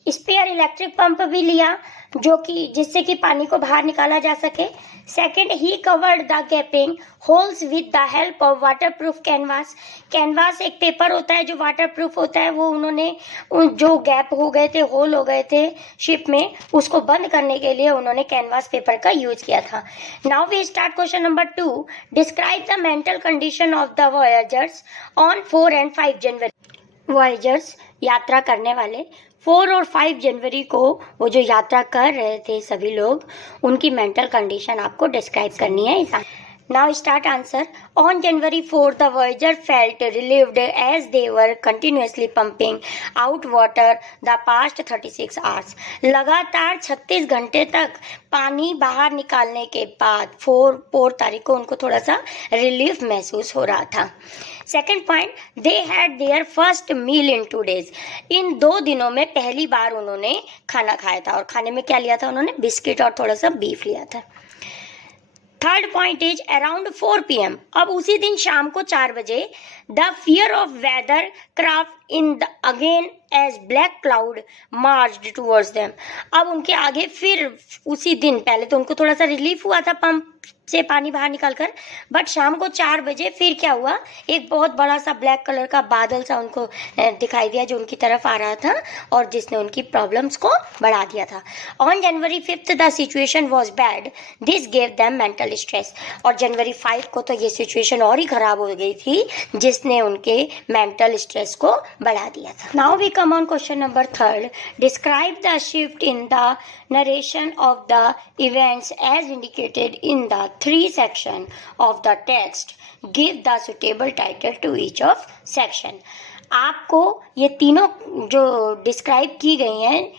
स्पेयर इलेक्ट्रिक पंप भी लिया जो कि जिससे कि पानी को बाहर निकाला जा सके। Second, he covered the gapping holes with the help of waterproof canvas. Canvas एक पेपर होता है जो वाटरप्रूफ होता है, वो उन्होंने जो गैप हो गए थे, होल हो गए थे शिप में, उसको बंद करने के लिए उन्होंने कैनवास पेपर का यूज किया था। Now we start question number 2। Describe the mental condition of the voyagers on 4 and 5 January. Voyagers यात्रा करने वाले 4 और 5 जनवरी को वो जो यात्रा कर रहे थे सभी लोग, उनकी मेंटल कंडीशन आपको डिस्क्राइब करनी है। Now start answer. On January 4 the voyager felt relieved as they were continuously pumping out water the past 36 hours. लगातार 36 घंटे तक पानी बाहर निकालने के बाद 4 तारीख को उनको थोड़ा सा रिलीफ महसूस हो रहा था। Second point, they had their first meal in 2 days। इन 2 दिनों में पहली बार उन्होंने खाना खाया था, और खाने में क्या लिया था उन्होंने? बिस्किट और थोड़ा सा बीफ लिया था। Third point is around 4 PM। अब उसी दिन शाम को 4 बजे The fear of weather craft in the again as black cloud marched towards them. अब उनके आगे फिर उसी दिन, पहले तो उनको थोड़ा सा रिलीफ हुआ था पंप से पानी बाहर निकालकर, बट शाम को 4 बजे फिर क्या हुआ, एक बहुत बड़ा सा ब्लैक कलर का बादल सा उनको दिखाई दिया जो उनकी तरफ आ रहा था और जिसने उनकी प्रॉब्लम्स को बढ़ा दिया था. On January 5 the situation was bad. This gave them mental stress. और जनवरी 5 को तो ये सिचुएशन और ही खराब हो गई थी जिसने उनके मेंटल स्ट्रेस को बढ़ा दिया था. Now we come on question number 3. Describe the shift in the narration of the events as indicated in the 3 section of the text. Give the suitable title to each of section. आपको ये तीनों जो describe की गई हैं,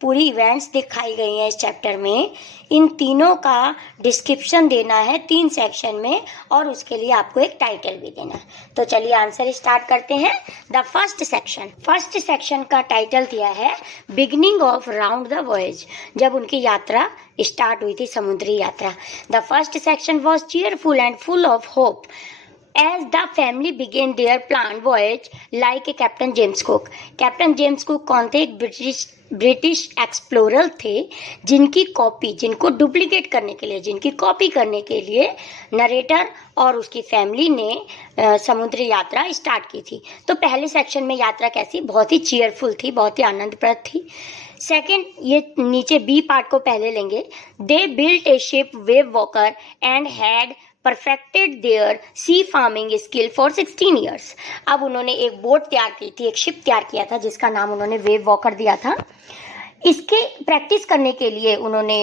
पूरी events दिखाई गई हैं इस चैप्टर में, इन तीनों का डिस्क्रिप्शन देना है 3 सेक्शन में और उसके लिए आपको एक टाइटल भी देना है. तो चलिए आंसर स्टार्ट करते हैं. द फर्स्ट सेक्शन का टाइटल दिया है beginning of round the voyage. जब उनकी यात्रा स्टार्ट हुई थी, समुद्री यात्रा. The first section was cheerful and full of hope as the family began their planned voyage like Captain James Cook. Captain James cook कौन थे? एक ब्रिटिश एक्सप्लोरर थे जिनको डुप्लीकेट करने के लिए, जिनकी कॉपी करने के लिए नरेटर और उसकी फैमिली ने समुद्री यात्रा स्टार्ट की थी. तो पहले सेक्शन में यात्रा कैसी? बहुत ही चीयरफुल थी, बहुत ही आनंदप्रद थी. सेकेंड, ये नीचे बी पार्ट को पहले लेंगे. They built A ship wave walker and had perfected their sea farming skill for 16 years. अब उन्होंने एक बोट तैयार की थी, एक शिप तैयार किया था जिसका नाम उन्होंने वेव वॉकर दिया था. इसके प्रैक्टिस करने के लिए उन्होंने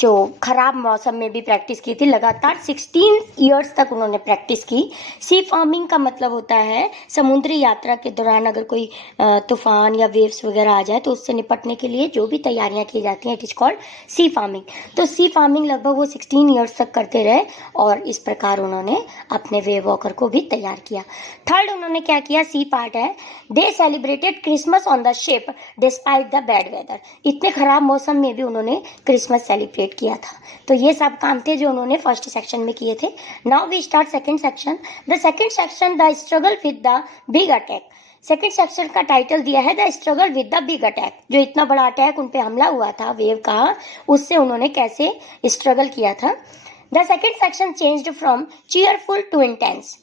जो खराब मौसम में भी प्रैक्टिस की थी, लगातार 16 इयर्स तक उन्होंने प्रैक्टिस की. सी फार्मिंग का मतलब होता है समुद्री यात्रा के दौरान अगर कोई तूफान या वेव्स वगैरह आ जाए तो उससे निपटने के लिए जो भी तैयारियां की जाती हैं, it is called sea farming. तो सी फार्मिंग लगभग वो 16 इयर्स तक करते रहे और इस प्रकार उन्होंने अपने वेव वॉकर को भी तैयार किया. थर्ड, उन्होंने क्या किया? सी पार्ट है. They celebrated Christmas on the ship despite the bad weather. इतने खराब मौसम में भी उन्होंने क्रिसमस सेलिब्रेट किया था. तो ये सब काम थे जो उन्होंने फर्स्ट सेक्शन में किए थे. Now we start second section. The second section the struggle with the big attack. Second section का टाइटल दिया है the struggle with the big attack. जो इतना बड़ा अटैक उन पे हमला हुआ था वेव का, उससे उन्होंने कैसे स्ट्रगल किया था. The second section changed from cheerful to intense.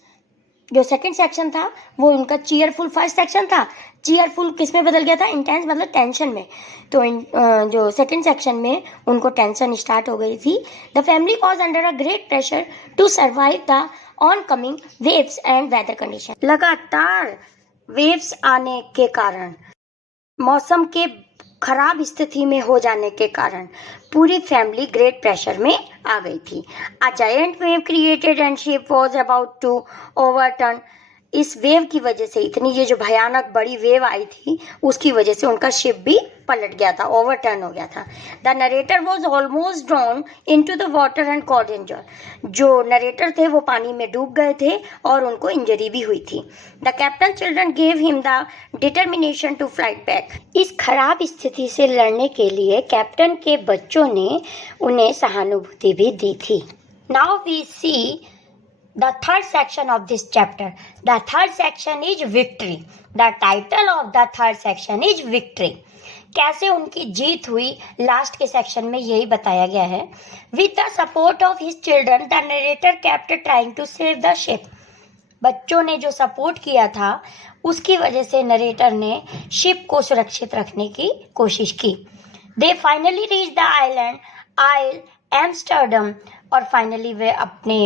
जो सेकंड सेक्शन था वो उनका चीयरफुल फर्स्ट सेक्शन था, चीयरफुल किस में बदल गया था? इंटेंस मतलब टेंशन में. तो जो सेकंड सेक्शन में उनको टेंशन स्टार्ट हो गई थी. The family was under a great pressure to survive the oncoming waves and weather condition. लगातार वेव्स आने के कारण, मौसम के खराब स्थिति में हो जाने के कारण पूरी फैमिली ग्रेट प्रेशर में आ गई थी. A giant wave created and ship was about to overturn. इस वेव की वजह से, इतनी ये जो भयानक बड़ी वेव आई थी उसकी वजह से उनका शिप भी पलट गया था, ओवरटर्न हो गया था. The narrator was almost drawn into the water and caught injured. जो नरेटर थे वो पानी में डूब गए थे और उनको इंजरी भी हुई थी. The captain children gave him the determination to flight back. इस खराब स्थिति से लड़ने के लिए कैप्टन के बच्चों ने उन्हें सहानुभूति भी दी थी. Now we see the third section of this chapter. The third section is victory. The title of the third section is victory. कैसे उनकी जीत हुई लास्ट के सेक्शन में यही बताया गया है. With the support of his children, the narrator kept trying to save the ship. बच्चों ने जो सपोर्ट किया था उसकी वजह से नरेटर ने शिप को सुरक्षित रखने की कोशिश की. They finally reached the isle Amsterdam. और फाइनली वे अपने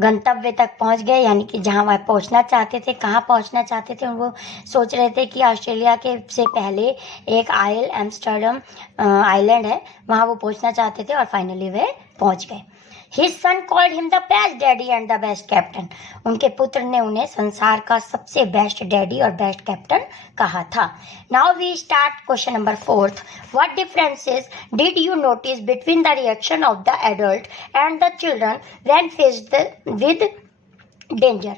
गंतव्य तक पहुंच गए, यानी कि जहां वह पहुंचना चाहते थे. कहां पहुंचना चाहते थे? वो सोच रहे थे कि ऑस्ट्रेलिया के से पहले एक आइल एम्स्टर्डम आइलैंड है, वहां वो पहुंचना चाहते थे और फाइनली वे पहुंच गए. His son called him the best daddy and the best captain. उनके पुत्र ने उन्हें संसार का सबसे बेस्ट डैडी और बेस्ट कैप्टन कहा था. Now we start question number 4. What differences did you notice between the reaction of the adult and the children when faced with danger?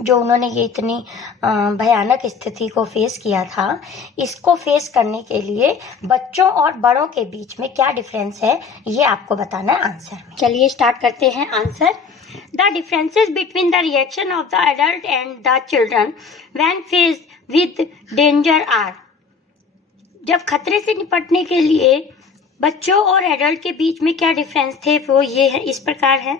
जो उन्होंने ये इतनी भयानक स्थिति को फेस किया था, इसको फेस करने के लिए बच्चों और बड़ों के बीच में क्या डिफरेंस है, ये आपको बताना है आंसर में। चलिए स्टार्ट करते हैं answer. The differences between the reaction of the adult and the children when faced with danger are. जब खतरे से निपटने के लिए बच्चों और एडल्ट के बीच में क्या डिफरेंस थे, वो ये है, इस प्रकार है।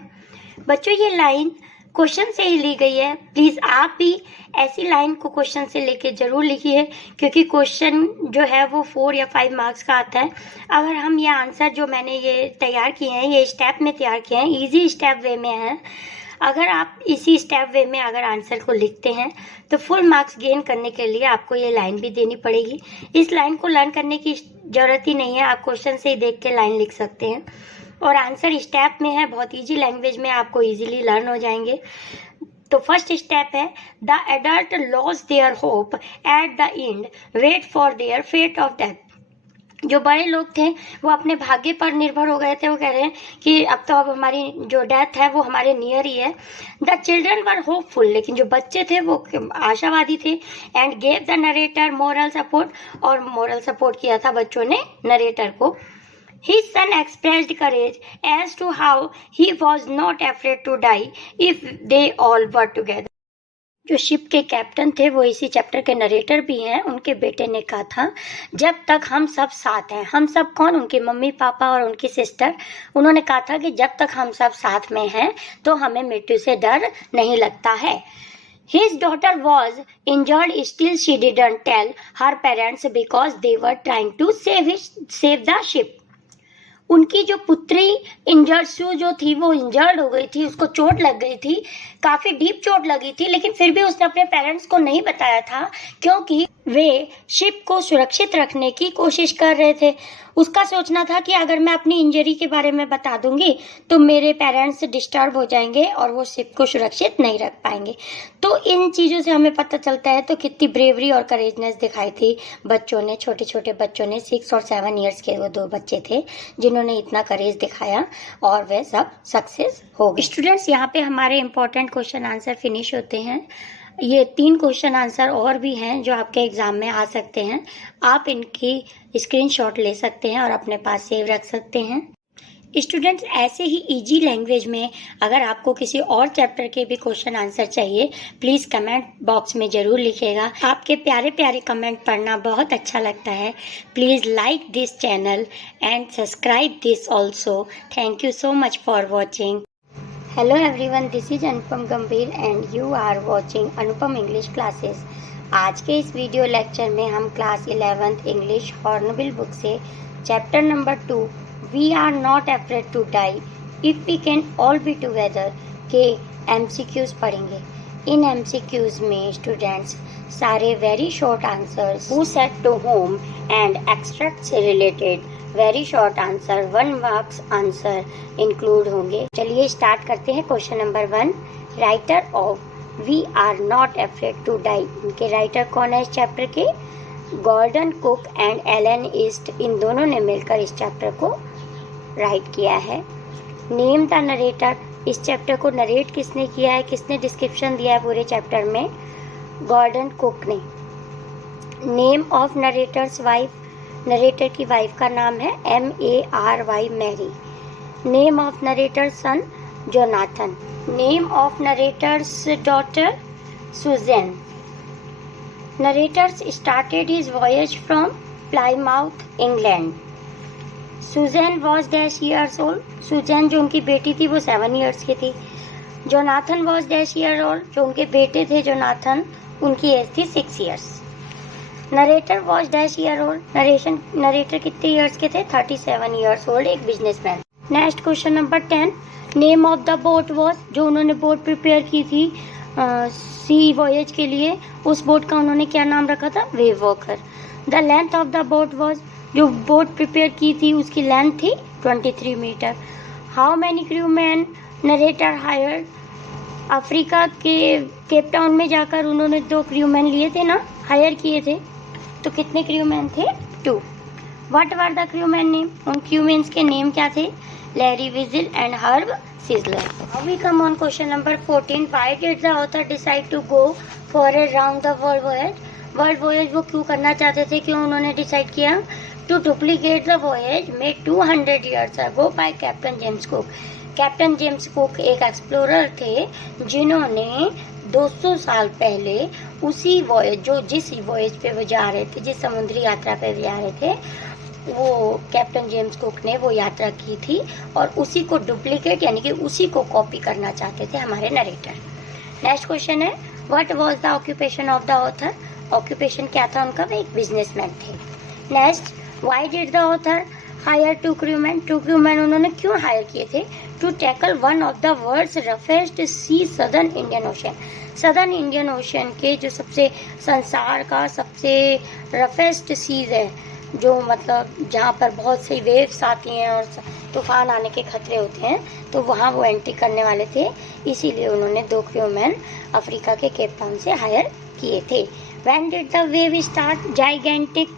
बच्चों, ये लाइन क्वेश्चन से ही ली गई है। प्लीज आप भी ऐसी लाइन को क्वेश्चन से लेके जरूर लिखिए, क्योंकि क्वेश्चन जो है वो 4 या 5 मार्क्स का आता है। अगर हम ये आंसर जो मैंने ये तैयार किए हैं, ये स्टेप में तैयार किए हैं, इजी स्टेप वे में है। अगर आप इसी स्टेप वे में अगर आंसर को लिखते हैं तो फुल मार्क्स गेन करने के लिए आपको ये लाइन भी देनी पड़ेगी। इस लाइन को लर्न करने की जरूरत ही नहीं है, आप क्वेश्चन से ही देख के लाइन लिख सकते हैं। और आंसर स्टेप में है, बहुत इजी लैंग्वेज में आपको इजीली लर्न हो जाएंगे। तो फर्स्ट स्टेप है, the adult loss their hope at the end, wait for their fate of death. जो बड़े लोग थे वो अपने भाग्य पर निर्भर हो गए थे। वो कह रहे हैं कि अब तो अब हमारी जो डेथ है वो हमारे नियर ही है। द चिल्ड्रन वर होपफुल, लेकिन जो बच्चे थे वो आशावादी थे। And gave the narrator moral support, और मोरल सपोर्ट किया था बच्चों ने नरेटर को। His son expressed courage as to how he was not afraid to die if they all were together. जो शिप के कैप्टन थे वो इसी चैप्टर के नरेटर भी हैं। उनके बेटे ने कहा था, जब तक हम सब साथ हैं। हम सब कौन? उनके मम्मी पापा और उनकी सिस्टर। उन्होंने कहा था कि जब तक हम सब साथ में हैं तो हमें मृत्यु से डर नहीं लगता है। His daughter was injured, still she didn't tell her parents because they were trying to save the ship. उनकी जो पुत्री इंजर्ड जो थी वो इंजर्ड हो गई थी, उसको चोट लग गई थी, काफी डीप चोट लगी थी, लेकिन फिर भी उसने अपने पेरेंट्स को नहीं बताया था, क्योंकि वे शिप को सुरक्षित रखने की कोशिश कर रहे थे। उसका सोचना था कि अगर मैं अपनी इंजरी के बारे में बता दूंगी तो मेरे पेरेंट्स डिस्टर्ब हो जाएंगे और वो शिप को सुरक्षित नहीं रख पाएंगे। तो इन चीज़ों से हमें पता चलता है तो कितनी ब्रेवरी और करेजनेस दिखाई थी बच्चों ने, छोटे छोटे बच्चों ने। 6 और 7 ईयर्स के वो 2 बच्चे थे जिन्होंने इतना करेज दिखाया और वे सब सक्सेस हो गए। स्टूडेंट्स, यहाँ पे हमारे इंपॉर्टेंट क्वेश्चन आंसर फिनिश होते हैं। ये 3 क्वेश्चन आंसर और भी हैं जो आपके एग्जाम में आ सकते हैं। आप इनकी स्क्रीनशॉट ले सकते हैं और अपने पास सेव रख सकते हैं। स्टूडेंट्स, ऐसे ही इजी लैंग्वेज में अगर आपको किसी और चैप्टर के भी क्वेश्चन आंसर चाहिए, प्लीज़ कमेंट बॉक्स में ज़रूर लिखिएगा। आपके प्यारे प्यारे कमेंट पढ़ना बहुत अच्छा लगता है। Please like this channel and subscribe this also. Thank you so much for watching. Hello everyone, this is Anupam Gambhir and you are watching Anupam English classes. आज के इस वीडियो लेक्चर में हम class 11th English Hornbill book से chapter number 2 we are not afraid to die if we can all be together के MCQs पढ़ेंगे। इन MCQs में स्टूडेंट्स सारे very short answers, who said to whom and extract से related very short answer, 1 marks answer include होंगे। चलिए start करते हैं। Question number 1, writer of we are not afraid to die. इनके राइटर कौन है इस चैप्टर के? Gordon Cook and Alan East, इन दोनों ने मिलकर इस चैप्टर को राइट किया है। नेम द नरेटर, इस चैप्टर को नरेट किसने किया है, किसने डिस्क्रिप्शन दिया है पूरे चैप्टर में? गॉर्डन कुक ने। Name of narrator's wife, narrator की वाइफ का नाम है MARY, Mary. Name of narrator son, Jonathan. Name of narrator's daughter, Suzanne. Narrator's started his voyage from Plymouth, England. Suzanne was dash years old, Suzanne जो उनकी बेटी थी वो 7 years की थी। Jonathan was dash year old, जो उनके बेटे थे जोनाथन, उनकी एज थी 6 years. Narrator was dash year old, narrator कितने ईयर्स के थे? 37 ईयर्स ओल्ड, एक businessman. Next question number 10, name of the boat was, जो उन्होंने बोट प्रिपेयर की थी सी वॉयज के लिए, उस बोट का उन्होंने क्या नाम रखा था? Wave walker. The length of the boat was, जो बोट प्रिपेयर की थी उसकी लेंथ थी 23 metre. How many crew man narrator hired, Africa के केप टाउन में जाकर उन्होंने 2 क्रू मैन लिए थे ना, हायर किए थे, तो कितने क्रू मैन थे? 2। What were the crew man name, उन क्रू मैन्स के नेम क्या थे? Larry Weasel and Herb Sizzler. Now we come on question number 14. Why did the author decide to go for a round the world voyage? World voyage वो क्यों करना चाहते थे, क्यों उन्होंने डिसाइड किया? To duplicate the voyage made 200 years ago बाय captain James Cook. Captain James Cook एक एक्सप्लोरर थे जिन्होंने 200 साल पहले उसी वॉयेज जिस वॉयेज पे वो जा रहे थे, जिस समुद्री यात्रा पे जा रहे थे, वो कैप्टन जेम्स कुक ने वो यात्रा की थी और उसी को डुप्लीकेट यानी कि उसी को कॉपी करना चाहते थे हमारे नरेटर. नेक्स्ट क्वेश्चन है, what was the occupation of the author? Occupation क्या था उनका? वो एक बिजनेसमैन थे. Next, why did the author hire 2 crewmen? 2 crewmen उन्होंने क्यों हायर किए थे? To tackle one of the world's roughest sea, southern Indian ocean. Southern Indian ocean के जो सबसे संसार का सबसे रफेस्ट सीज है, जो मतलब जहाँ पर बहुत सी वेव्स आती हैं और तूफान आने के खतरे होते हैं, तो वहाँ वो एंट्री करने वाले थे. इसीलिए उन्होंने 2 crewmen अफ्रीका के केप टाउन से हायर किए थे. When did the wave start? Gigantic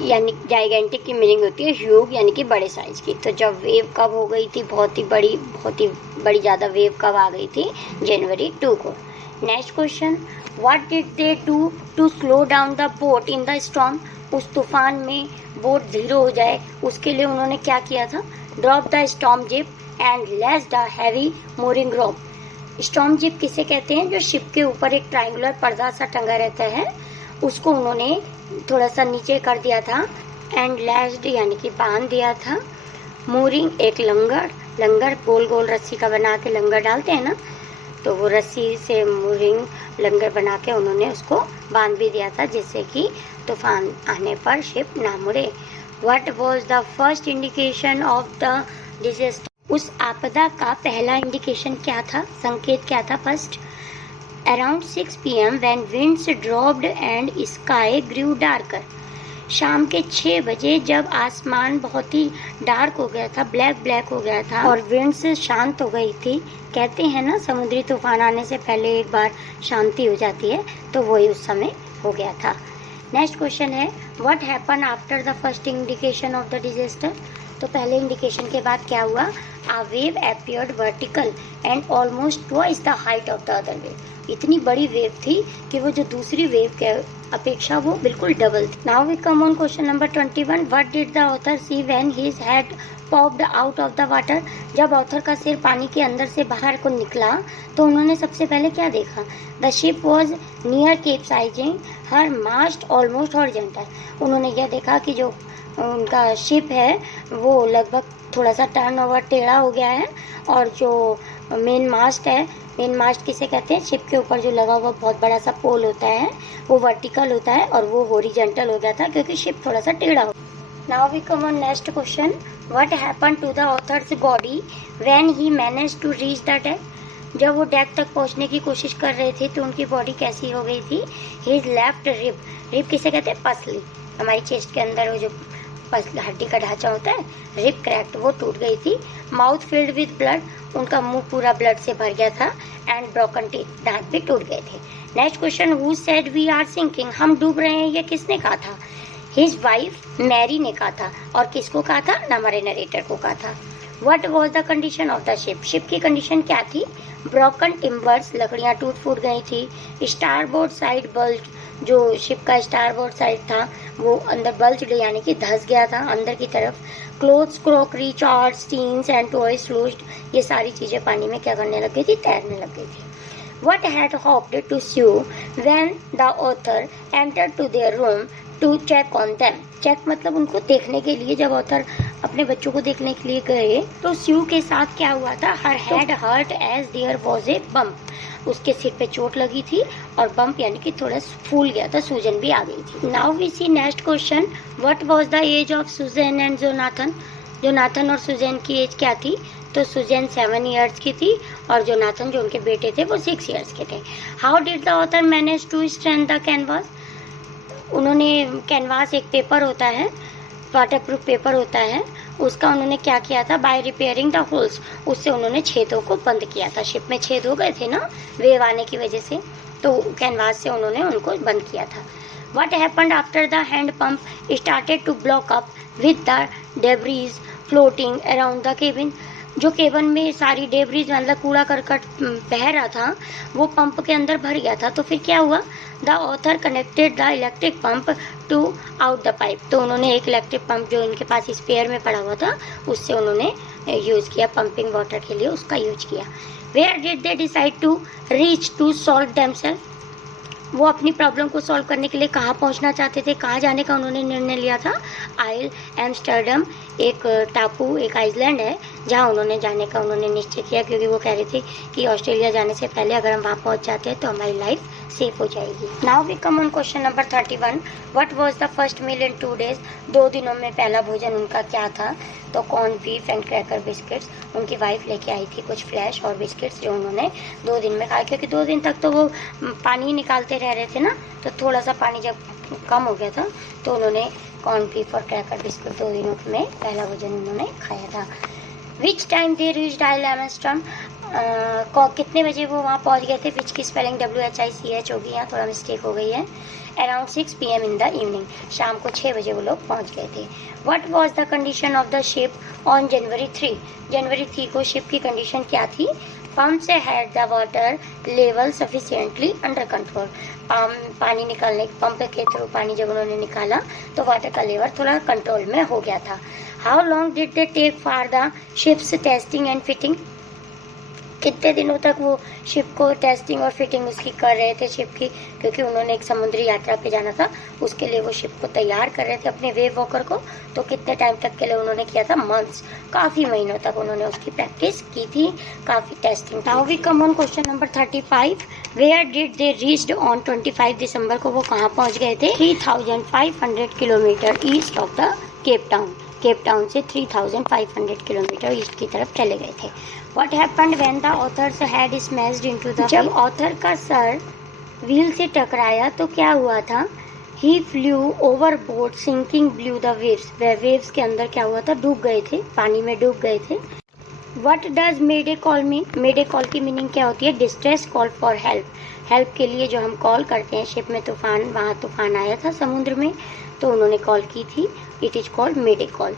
यानी जाइगेंटिक की मीनिंग होती है ह्यूज यानी कि बड़े साइज की. तो जब वेव कब हो गई थी, बहुत ही बड़ी ज़्यादा वेव कब आ गई थी? जनवरी 2 को. Next question, what did they do to slow down the boat in the storm? उस तूफान में बोट धीरे हो जाए उसके लिए उन्होंने क्या किया था? Drop the storm jib and less the heavy mooring rope. Storm zip किसे कहते हैं? जो शिप के ऊपर एक ट्रायंगुलर पर्दा सा टंगा रहता है, उसको उन्होंने थोड़ा सा नीचे कर दिया था. एंड लेस्ड यानी कि बांध दिया था. मोरिंग एक लंगर गोल गोल रस्सी का बना के लंगर डालते हैं ना, तो वो रस्सी से मोरिंग लंगर बना के उन्होंने उसको बांध भी दिया था, जिससे कि तूफान आने पर शिप ना मुड़े. What was the first indication of the disaster? उस आपदा का पहला इंडिकेशन क्या था, संकेत क्या था? First, around 6 PM when winds dropped and sky grew darker. शाम के 6 बजे जब आसमान बहुत ही डार्क हो गया था, ब्लैक हो गया था और विंड्स शांत हो गई थी. कहते हैं ना, समुद्री तूफान आने से पहले एक बार शांति हो जाती है, तो वही उस समय हो गया था. नेक्स्ट क्वेश्चन है, what happen after the first indication of the disaster? तो पहले इंडिकेशन के बाद क्या हुआ? A wave appeared vertical and almost twice the height of the other wave. इतनी बड़ी वेव थी कि वो जो दूसरी वेव के अपेक्षा वो बिल्कुल डबल थी. Now we come on question number 21. What did the author see when his head popped out of the water? जब ऑथर का सिर पानी के अंदर से बाहर को निकला तो उन्होंने सबसे पहले क्या देखा? The ship was near capsizing, her mast almost horizontal. उन्होंने यह देखा कि जो उनका शिप है वो लगभग थोड़ा सा टर्न ओवर टेढ़ा हो गया है और जो मेन मास्ट है, मेन मास्ट किसे कहते हैं? शिप के ऊपर जो लगा हुआ बहुत बड़ा सा पोल होता है वो वर्टिकल होता है और वो हॉरिजॉन्टल हो गया था क्योंकि शिप थोड़ा सा टेढ़ा हो. Now we come on next question, what happen to the author's body when he manage to reach the deck? जब वो डेक तक पहुंचने की कोशिश कर रहे थे तो उनकी बॉडी कैसी हो गई थी? हिज लेफ्ट रिब किसे कहते हैं? पसली. हमारी चेस्ट के अंदर वो जो हड्डी का ढांचा होता है, रिब क्रैक्ड, वो टूट गई थी. माउथ फिल्ड विद ब्लड, उनका मुंह पूरा ब्लड से भर गया था. एंड ब्रोकन टीथ, दांत भी टूट गए थे. Next question, who said we are sinking? हम डूब रहे हैं, ये किसने कहा था? हिज वाइफ मैरी ने कहा था. और किसको कहा था? हमारे नरेटर को कहा था. What was the condition of the ship? Ship की कंडीशन क्या थी? ब्रोकन टिम्बर्स, लकड़ियाँ टूट फूट गई थी. स्टारबोर्ड साइड बल्ज, जो शिप का स्टारबोर्ड साइड था वो अंदर बल्ज्ड यानी कि धंस गया था अंदर की तरफ. Clothes, crockery, charts, tins and toys flowed, ये सारी चीज़ें पानी में क्या करने लग गई थी? तैरने लग गई थी. What had hoped to Sue when the author entered to their room to check on them? Check मतलब उनको देखने के लिए, जब ऑथर अपने बच्चों को देखने के लिए गए तो स्यू के साथ क्या हुआ था? Her head hurt as there was a bump. उसके सिर पे चोट लगी थी और बम्प यानी कि थोड़ा फूल गया था, सूजन भी आ गई थी. Now we see next question, what was the age of Suzanne and Jonathan? Jonathan और सुजैन की एज क्या थी? तो सुजैन 7 years की थी और जोनाथन जो उनके बेटे थे वो 6 years के थे. How did the author manage to strength the canvas? उन्होंने कैनवास एक पेपर होता है, वाटरप्रूफ पेपर होता है, उसका उन्होंने क्या किया था? बाय रिपेयरिंग द होल्स, उससे उन्होंने छेदों को बंद किया था. शिप में छेद हो गए थे ना वेव आने की वजह से, तो कैनवास से उन्होंने उनको बंद किया था. What happened after the hand pump started to block up with the debris floating around the cabin. जो केबिन में सारी डेब्रीज मतलब कूड़ा करकट बह रहा था वो पंप के अंदर भर गया था। तो फिर क्या हुआ, the author connected the electric pump to out the pipe. तो उन्होंने एक इलेक्ट्रिक पंप जो इनके पास स्पेयर में पड़ा हुआ था उससे उन्होंने यूज़ किया, पंपिंग वाटर के लिए उसका यूज किया। Where did they decide to reach to solve themself. वो अपनी प्रॉब्लम को सॉल्व करने के लिए कहाँ पहुँचना चाहते थे, कहाँ जाने का उन्होंने निर्णय लिया था। आइल एम्स्टर्डम, एक टापू, एक आइसलैंड है जहाँ उन्होंने जाने का उन्होंने निश्चय किया, क्योंकि वो कह रहे थे कि ऑस्ट्रेलिया जाने से पहले अगर हम वहाँ पहुँच जाते हैं तो हमारी लाइफ सेफ हो जाएगी। Now we come on question number 31। What was the first meal in 2 days। 2 दिनों में पहला भोजन उनका क्या था। तो corn beef and cracker biscuits. उनकी वाइफ लेके आई थी कुछ फ्लैश और बिस्किट्स जो उन्होंने 2 दिन में खाए, क्योंकि 2 दिन तक तो वो पानी निकालते रह रहे थे ना, तो थोड़ा सा पानी जब कम हो गया था तो उन्होंने कॉर्न बीफ और क्रैकर बिस्किट 2 दिनों में पहला भोजन उन्होंने खाया था। Which time they reached Ile Amsterdam. कितने बजे वो वहाँ पहुँच गए थे। विच की स्पेलिंग WHICH होगी, यहाँ थोड़ा मिस्टेक हो गई है। Around 6 PM in the evening. शाम को 6 बजे वो लोग पहुँच गए थे। What was the condition of the ship on January 3। January 3 को शिप की कंडीशन क्या थी। पंप से had the water level sufficiently under control. पानी निकालने, पंप के थ्रू पानी जब उन्होंने निकाला तो वाटर का लेवल थोड़ा कंट्रोल में हो गया था। How long did they take for the ship's testing and fitting. कितने दिनों तक वो शिप को टेस्टिंग और फिटिंग उसकी कर रहे थे शिप की, क्योंकि उन्होंने एक समुद्री यात्रा पे जाना था, उसके लिए वो शिप को तैयार कर रहे थे अपने वेव वॉकर को। तो कितने टाइम तक के लिए उन्होंने किया था, मंथ्स, काफ़ी महीनों तक उन्होंने उसकी प्रैक्टिस की थी, काफ़ी testing. Now we come on question number 35। Where did they reached on 25 दिसंबर को वो कहाँ पहुँच गए थे। 3500 kilometre east of the Cape Town. Cape Town से 3500 किलोमीटर ईस्ट की तरफ चले गए थे। What happened when the authors had smashed into the जब ऑथर का सर व्हील से टकराया तो क्या हुआ था। He flew overboard sinking blew the waves। वह वेव्स के अंदर क्या हुआ था, डूब गए थे, पानी में डूब गए थे। What does mayday call mean। mayday call की मीनिंग क्या होती है, distress call for help. Help के लिए जो हम कॉल करते हैं, शिप में तूफान, वहाँ तूफान आया था समुद्र में तो उन्होंने कॉल की थी, it is called mayday call.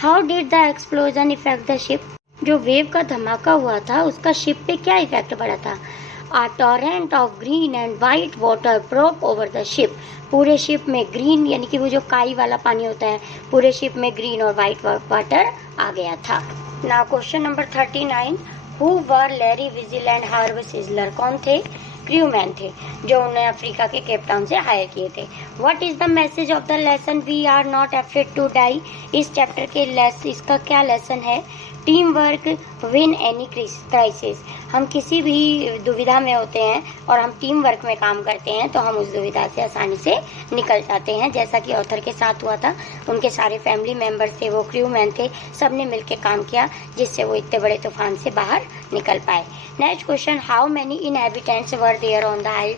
How did the explosion effect the ship. जो वेव का धमाका हुआ था उसका शिप पे क्या इफेक्ट पड़ा था। A torrent of green and white water broke over the ship। पूरे शिप में ग्रीन यानी कि वो जो काई वाला पानी होता है, पूरे शिप में ग्रीन और वाइट वाटर आ गया था। Now question number 39। Who were Larry vigil and हार्व sizzler. कौन थे, क्रूमैन थे जो उन्हें अफ्रीका के केप टाउन से हायर किए थे। What is the message of the lesson we are not afraid to die. इस चैप्टर के इसका क्या लेसन है। Team work win any crisis. हम किसी भी दुविधा में होते हैं और हम टीम वर्क में काम करते हैं तो हम उस दुविधा से आसानी से निकल जाते हैं, जैसा कि ऑथर के साथ हुआ था। उनके सारे फैमिली मेम्बर्स थे, वो क्रूमैन थे, सब ने मिलकर काम किया जिससे वो इतने बड़े तूफान से बाहर निकल पाए। Next question. How many inhabitants were there on the Ile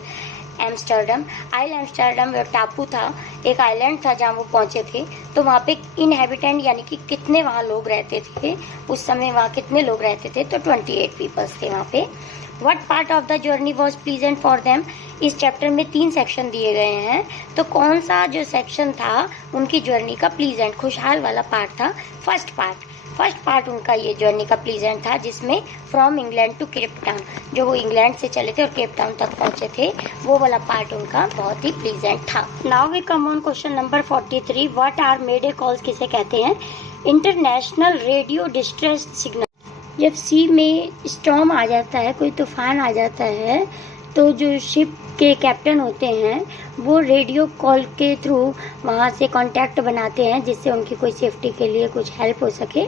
Amsterdam. Ile Amsterdam टापू था, एक आइलैंड था जहाँ वो पहुँचे थे। तो वहाँ पे इनहैबिटेंट यानी कि कितने वहाँ लोग रहते थे, उस समय वहाँ कितने लोग रहते थे, तो 28 पीपल्स थे वहाँ पे। What part of the journey was pleasant for them. इस चैप्टर में 3 सेक्शन दिए गए हैं, तो कौन सा जो सेक्शन था उनकी जर्नी का प्लीजेंट, खुशहाल वाला पार्ट था। फर्स्ट पार्ट उनका ये जर्नी का प्लीजेंट था, जिसमें from England to Cape Town, जो वो इंग्लैंड से चले थे और केप टाउन तक पहुंचे थे, वो वाला पार्ट उनका बहुत ही प्लीजेंट था। Now we come on question number 43। What are mayday calls किसे कहते हैं। International radio distress signal. जब सी में स्टॉर्म आ जाता है, कोई तूफान आ जाता है, तो जो शिप के कैप्टन होते हैं वो रेडियो कॉल के थ्रू वहाँ से कांटेक्ट बनाते हैं जिससे उनकी कोई सेफ्टी के लिए कुछ हेल्प हो सके,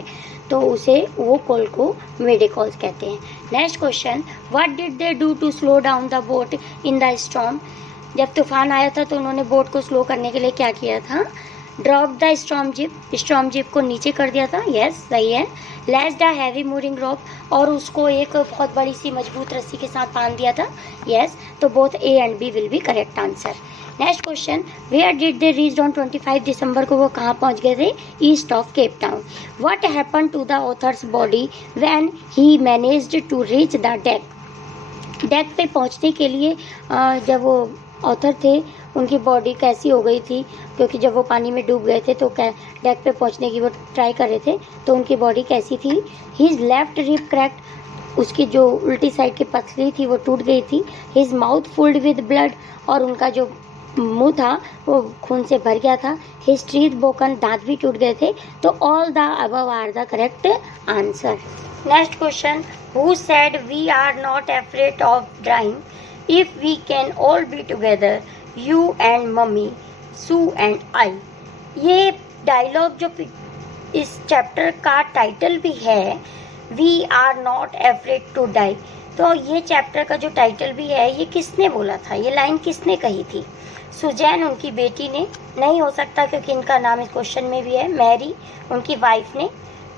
तो उसे वो कॉल को मेडे कॉल्स कहते हैं। Next question. What did they do to slow down the boat in the storm. जब तूफान आया था तो उन्होंने बोट को स्लो करने के लिए क्या किया था। ड्रॉप द स्टॉर्म जिप को नीचे कर दिया था, यस सही है। लैस द हैवी मूविंग रोप, और उसको एक बहुत बड़ी सी मजबूत रस्सी के साथ बांध दिया था, यस। तो both A and B will be correct answer. Next question. Where did they reach on 25 दिसंबर को वो कहाँ पहुँच गए थे, east of Cape Town. What happen to the author's body when he managed to reach the deck. Deck पे पहुँचने के लिए जब वो ऑथर थे उनकी बॉडी कैसी हो गई थी, क्योंकि जब वो पानी में डूब गए थे तो डेक पे पहुंचने की वो ट्राई कर रहे थे, तो उनकी बॉडी कैसी थी। हिज लेफ्ट रिब क्रैक्ड, उसकी जो उल्टी साइड की पसली थी वो टूट गई थी। हिज माउथ फुल्ड विद ब्लड, और उनका जो मुंह था वो खून से भर गया था। हिज टीथ ब्रोकन, दांत भी टूट गए थे। तो all the above are the correct answer. Next question, who said we are not afraid of dying if we can all be together, you and mummy, Sue and I. ये dialogue जो इस chapter का title भी है, we are not afraid to die, तो ये chapter का जो टाइटल भी है ये किसने बोला था, ये लाइन किसने कही थी। सुजैन उनकी बेटी ने, नहीं हो सकता क्योंकि इनका नाम इस क्वेश्चन में भी है। मैरी उनकी वाइफ ने,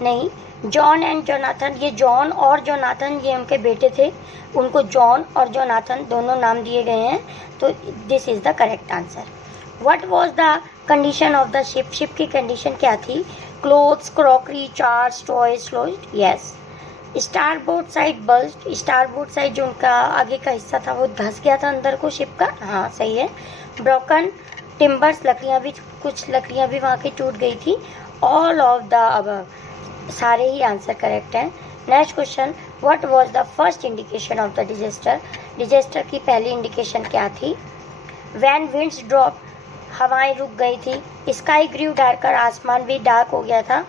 नहीं। जॉन एंड जोनाथन, ये जॉन और जोनाथन ये उनके बेटे थे, उनको जॉन और जोनाथन दोनों नाम दिए गए हैं, तो this is the correct answer. What was the condition of the ship, ship की कंडीशन क्या थी। Clothes, crockery, charge, toys closed, yes. Starboard side bust, starboard side जो उनका आगे का हिस्सा था वो धंस गया था अंदर को शिप का, हाँ सही है। ब्रोकन टिम्बर्स, लकड़ियाँ भी, कुछ लकड़ियाँ भी वहाँ की टूट गई थी। ऑल ऑफ द अबव, सारे ही आंसर करेक्ट हैं। Next question, what was the first indication of the disaster, disaster की पहली इंडिकेशन क्या थी। व्हेन विंड्स ड्रॉप, हवाएं रुक गई थी। स्काई ग्रू डार्कर, आसमान भी डार्क हो गया था।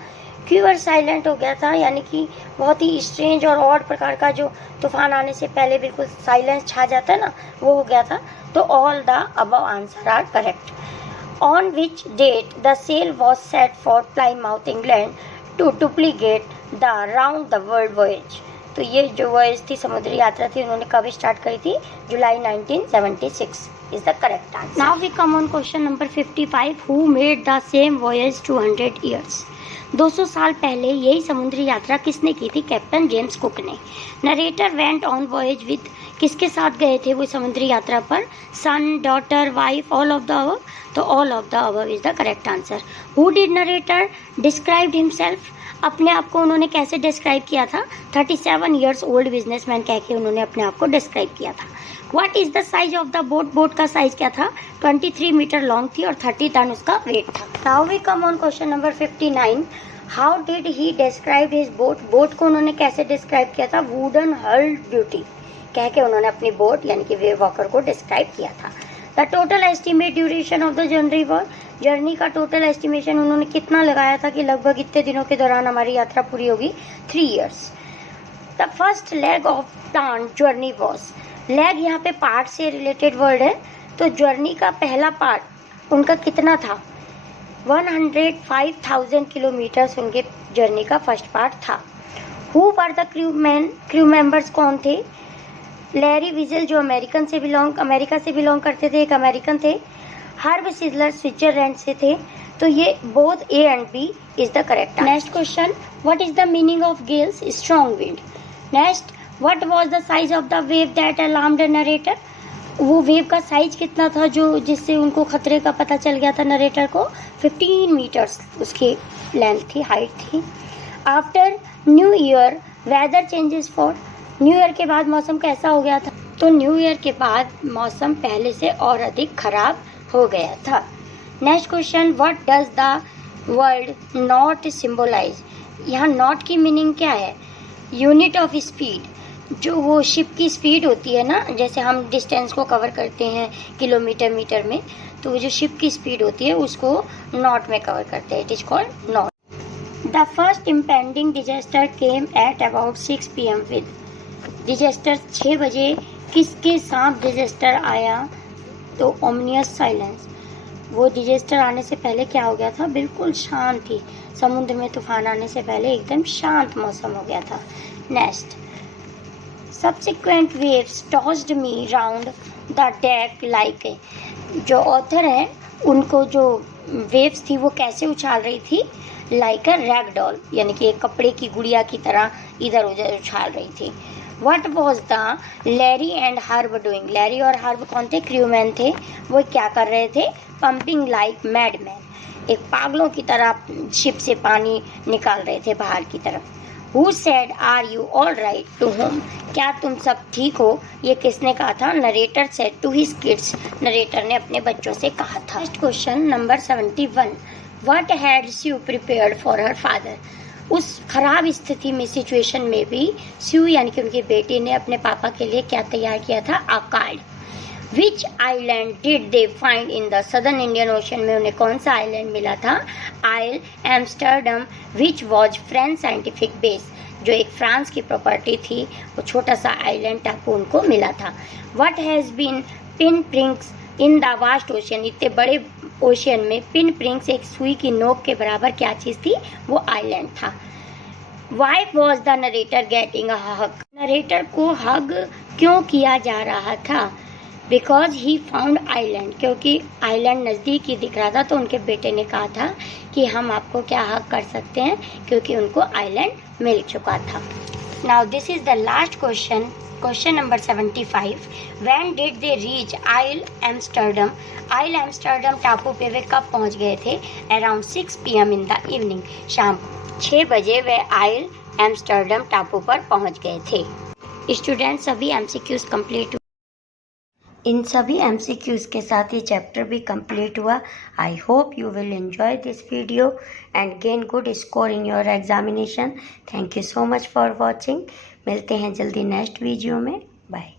क्यूअर साइलेंट हो गया था, यानी कि बहुत ही स्ट्रेंज और ऑड प्रकार का जो तूफान आने से पहले बिल्कुल साइलेंस छा जाता है ना, वो हो गया था। तो all the above answer are correct. On which date the sail was set for Plymouth England to duplicate the round the world voyage, तो ये जो वॉयज थी, समुद्री यात्रा थी, उन्होंने कब स्टार्ट करी थी, जुलाई 1976 is the correct answer. Now we come on question number 55. Who made the same voyage 200 years? 200 साल पहले यही समुद्री यात्रा किसने की थी, कैप्टन जेम्स कुक ने। Narrator went on voyage with, किसके साथ गए थे वो समुद्री यात्रा पर, son, daughter, wife, all of the above, तो all of the above is the correct answer. Who did narrator described himself, अपने आप को उन्होंने कैसे डिस्क्राइब किया था, 37 ईयर्स ओल्ड बिजनेसमैन कह के उन्होंने अपने आप को डिस्क्राइब किया था। What is the size of the boat, boat का साइज क्या था, 23 मीटर लॉन्ग थी और 30 टन उसका वेट था। Now we come on question number 59. How did he describe his boat, boat को उन्होंने कैसे डिस्क्राइब किया था, वुडन हल्ड ब्यूटी कह के उन्होंने अपनी बोट यानी कि वेव वॉकर को डिस्क्राइब किया था। The total estimate duration of the journey war, journey का टोटल एस्टिमेशन उन्होंने कितना लगाया था कि लगभग इतने दिनों के दौरान हमारी यात्रा पूरी होगी, 3 years. The first leg of plan journey was, leg यहाँ पे पार्ट से रिलेटेड वर्ड है, तो जर्नी का पहला पार्ट उनका कितना था, 105,000 किलोमीटर्स उनके जर्नी का फर्स्ट पार्ट था। Who were the crew members कौन थे, लैरी विजल जो अमेरिका से बिलोंग करते थे, एक अमेरिकन थे। हर्ब सिजलर स्विट्जरलैंड से थे, तो ये both A and B is the correct. Next question, what is the meaning of gales, strong wind. Next, what was the size of the wave that alarmed narrator, वो wave का size कितना था जो जिससे उनको खतरे का पता चल गया था नरेटर को, 15 मीटर्स उसकी लेंथ थी, हाइट थी। After new year weather changes for, new year के बाद मौसम कैसा हो गया था, तो न्यू ईयर के बाद मौसम पहले से और अधिक खराब हो गया था। Next question, what does the word knot symbolize, यहाँ नॉट की मीनिंग क्या है, यूनिट ऑफ स्पीड, जो वो शिप की स्पीड होती है ना, जैसे हम डिस्टेंस को कवर करते हैं किलोमीटर मीटर में, तो वो जो शिप की स्पीड होती है उसको नॉट में कवर करते हैं, it is called not. The first impending disaster came at about 6 PM with, disaster 6 बजे किसके साथ डिजास्टर आया, तो ओमनियस साइलेंस, वो डिजास्टर आने से पहले क्या हो गया था, बिल्कुल शांत थी, समुद्र में तूफान आने से पहले एकदम शांत मौसम हो गया था। Next, subsequent waves tossed me round the deck like, जो ऑथर है उनको जो वेव्स थी वो कैसे उछाल रही थी, लाइक अ रैग डॉल, यानी कि एक कपड़े की गुड़िया की तरह इधर उधर उछाल रही थी। What was the Larry and herb doing, Larry और हर्ब कौन थे, क्रूमैन थे, वो क्या कर रहे थे, पंपिंग लाइक मैडमैन, एक पागलों की तरह शिप से पानी निकाल रहे थे बाहर की तरफ। Who said are you all right to home, क्या तुम सब ठीक हो, ये किसने कहा था? Narrator said to his kids, narrator ने अपने बच्चों से कहा था। Next question number 71, what had Sue prepared for her father, उस खराब स्थिति में, सिचुएशन में भी स्यू यानी कि उनकी बेटी ने अपने पापा के लिए क्या तैयार किया था? A card. Which island did they find in the southern Indian ocean, में उन्हें कौन सा आइलैंड मिला था? Isle Amsterdam, which was French scientific base, जो एक फ्रांस की प्रॉपर्टी थी, वो छोटा सा आइलैंड टापू उनको मिला था। What has been pin pricks in the vast ocean, इतने बड़े ओशियन में पिन प्रिंक्स, एक सुई की नोक के बराबर क्या चीज़ थी? वो आइलैंड था। Why was the narrator getting a hug, narrator को हग क्यों किया जा रहा था? बिकॉज ही फाउंड आइलैंड, क्योंकि आइलैंड नज़दीक ही दिख रहा था, तो उनके बेटे ने कहा था कि हम आपको क्या हक कर सकते हैं, क्योंकि उनको आइलैंड मिल चुका था। Now this is the last question, question number 75, when did they reach Ile Amsterdam, Ile Amsterdam टापू पे वे कब पहुंच गए थे? Around 6 PM in the evening, शाम 6 बजे वे आइल एम्स्टर्डम टापू पर पहुंच गए थे। स्टूडेंट्स, सभी एमसीक्यूज कंप्लीट, इन सभी एमसीक्यूज के साथ ये चैप्टर भी कंप्लीट हुआ। I hope you will enjoy this video and gain good score in your examination. Thank you so much for watching. मिलते हैं जल्दी नेक्स्ट वीडियो में। बाय।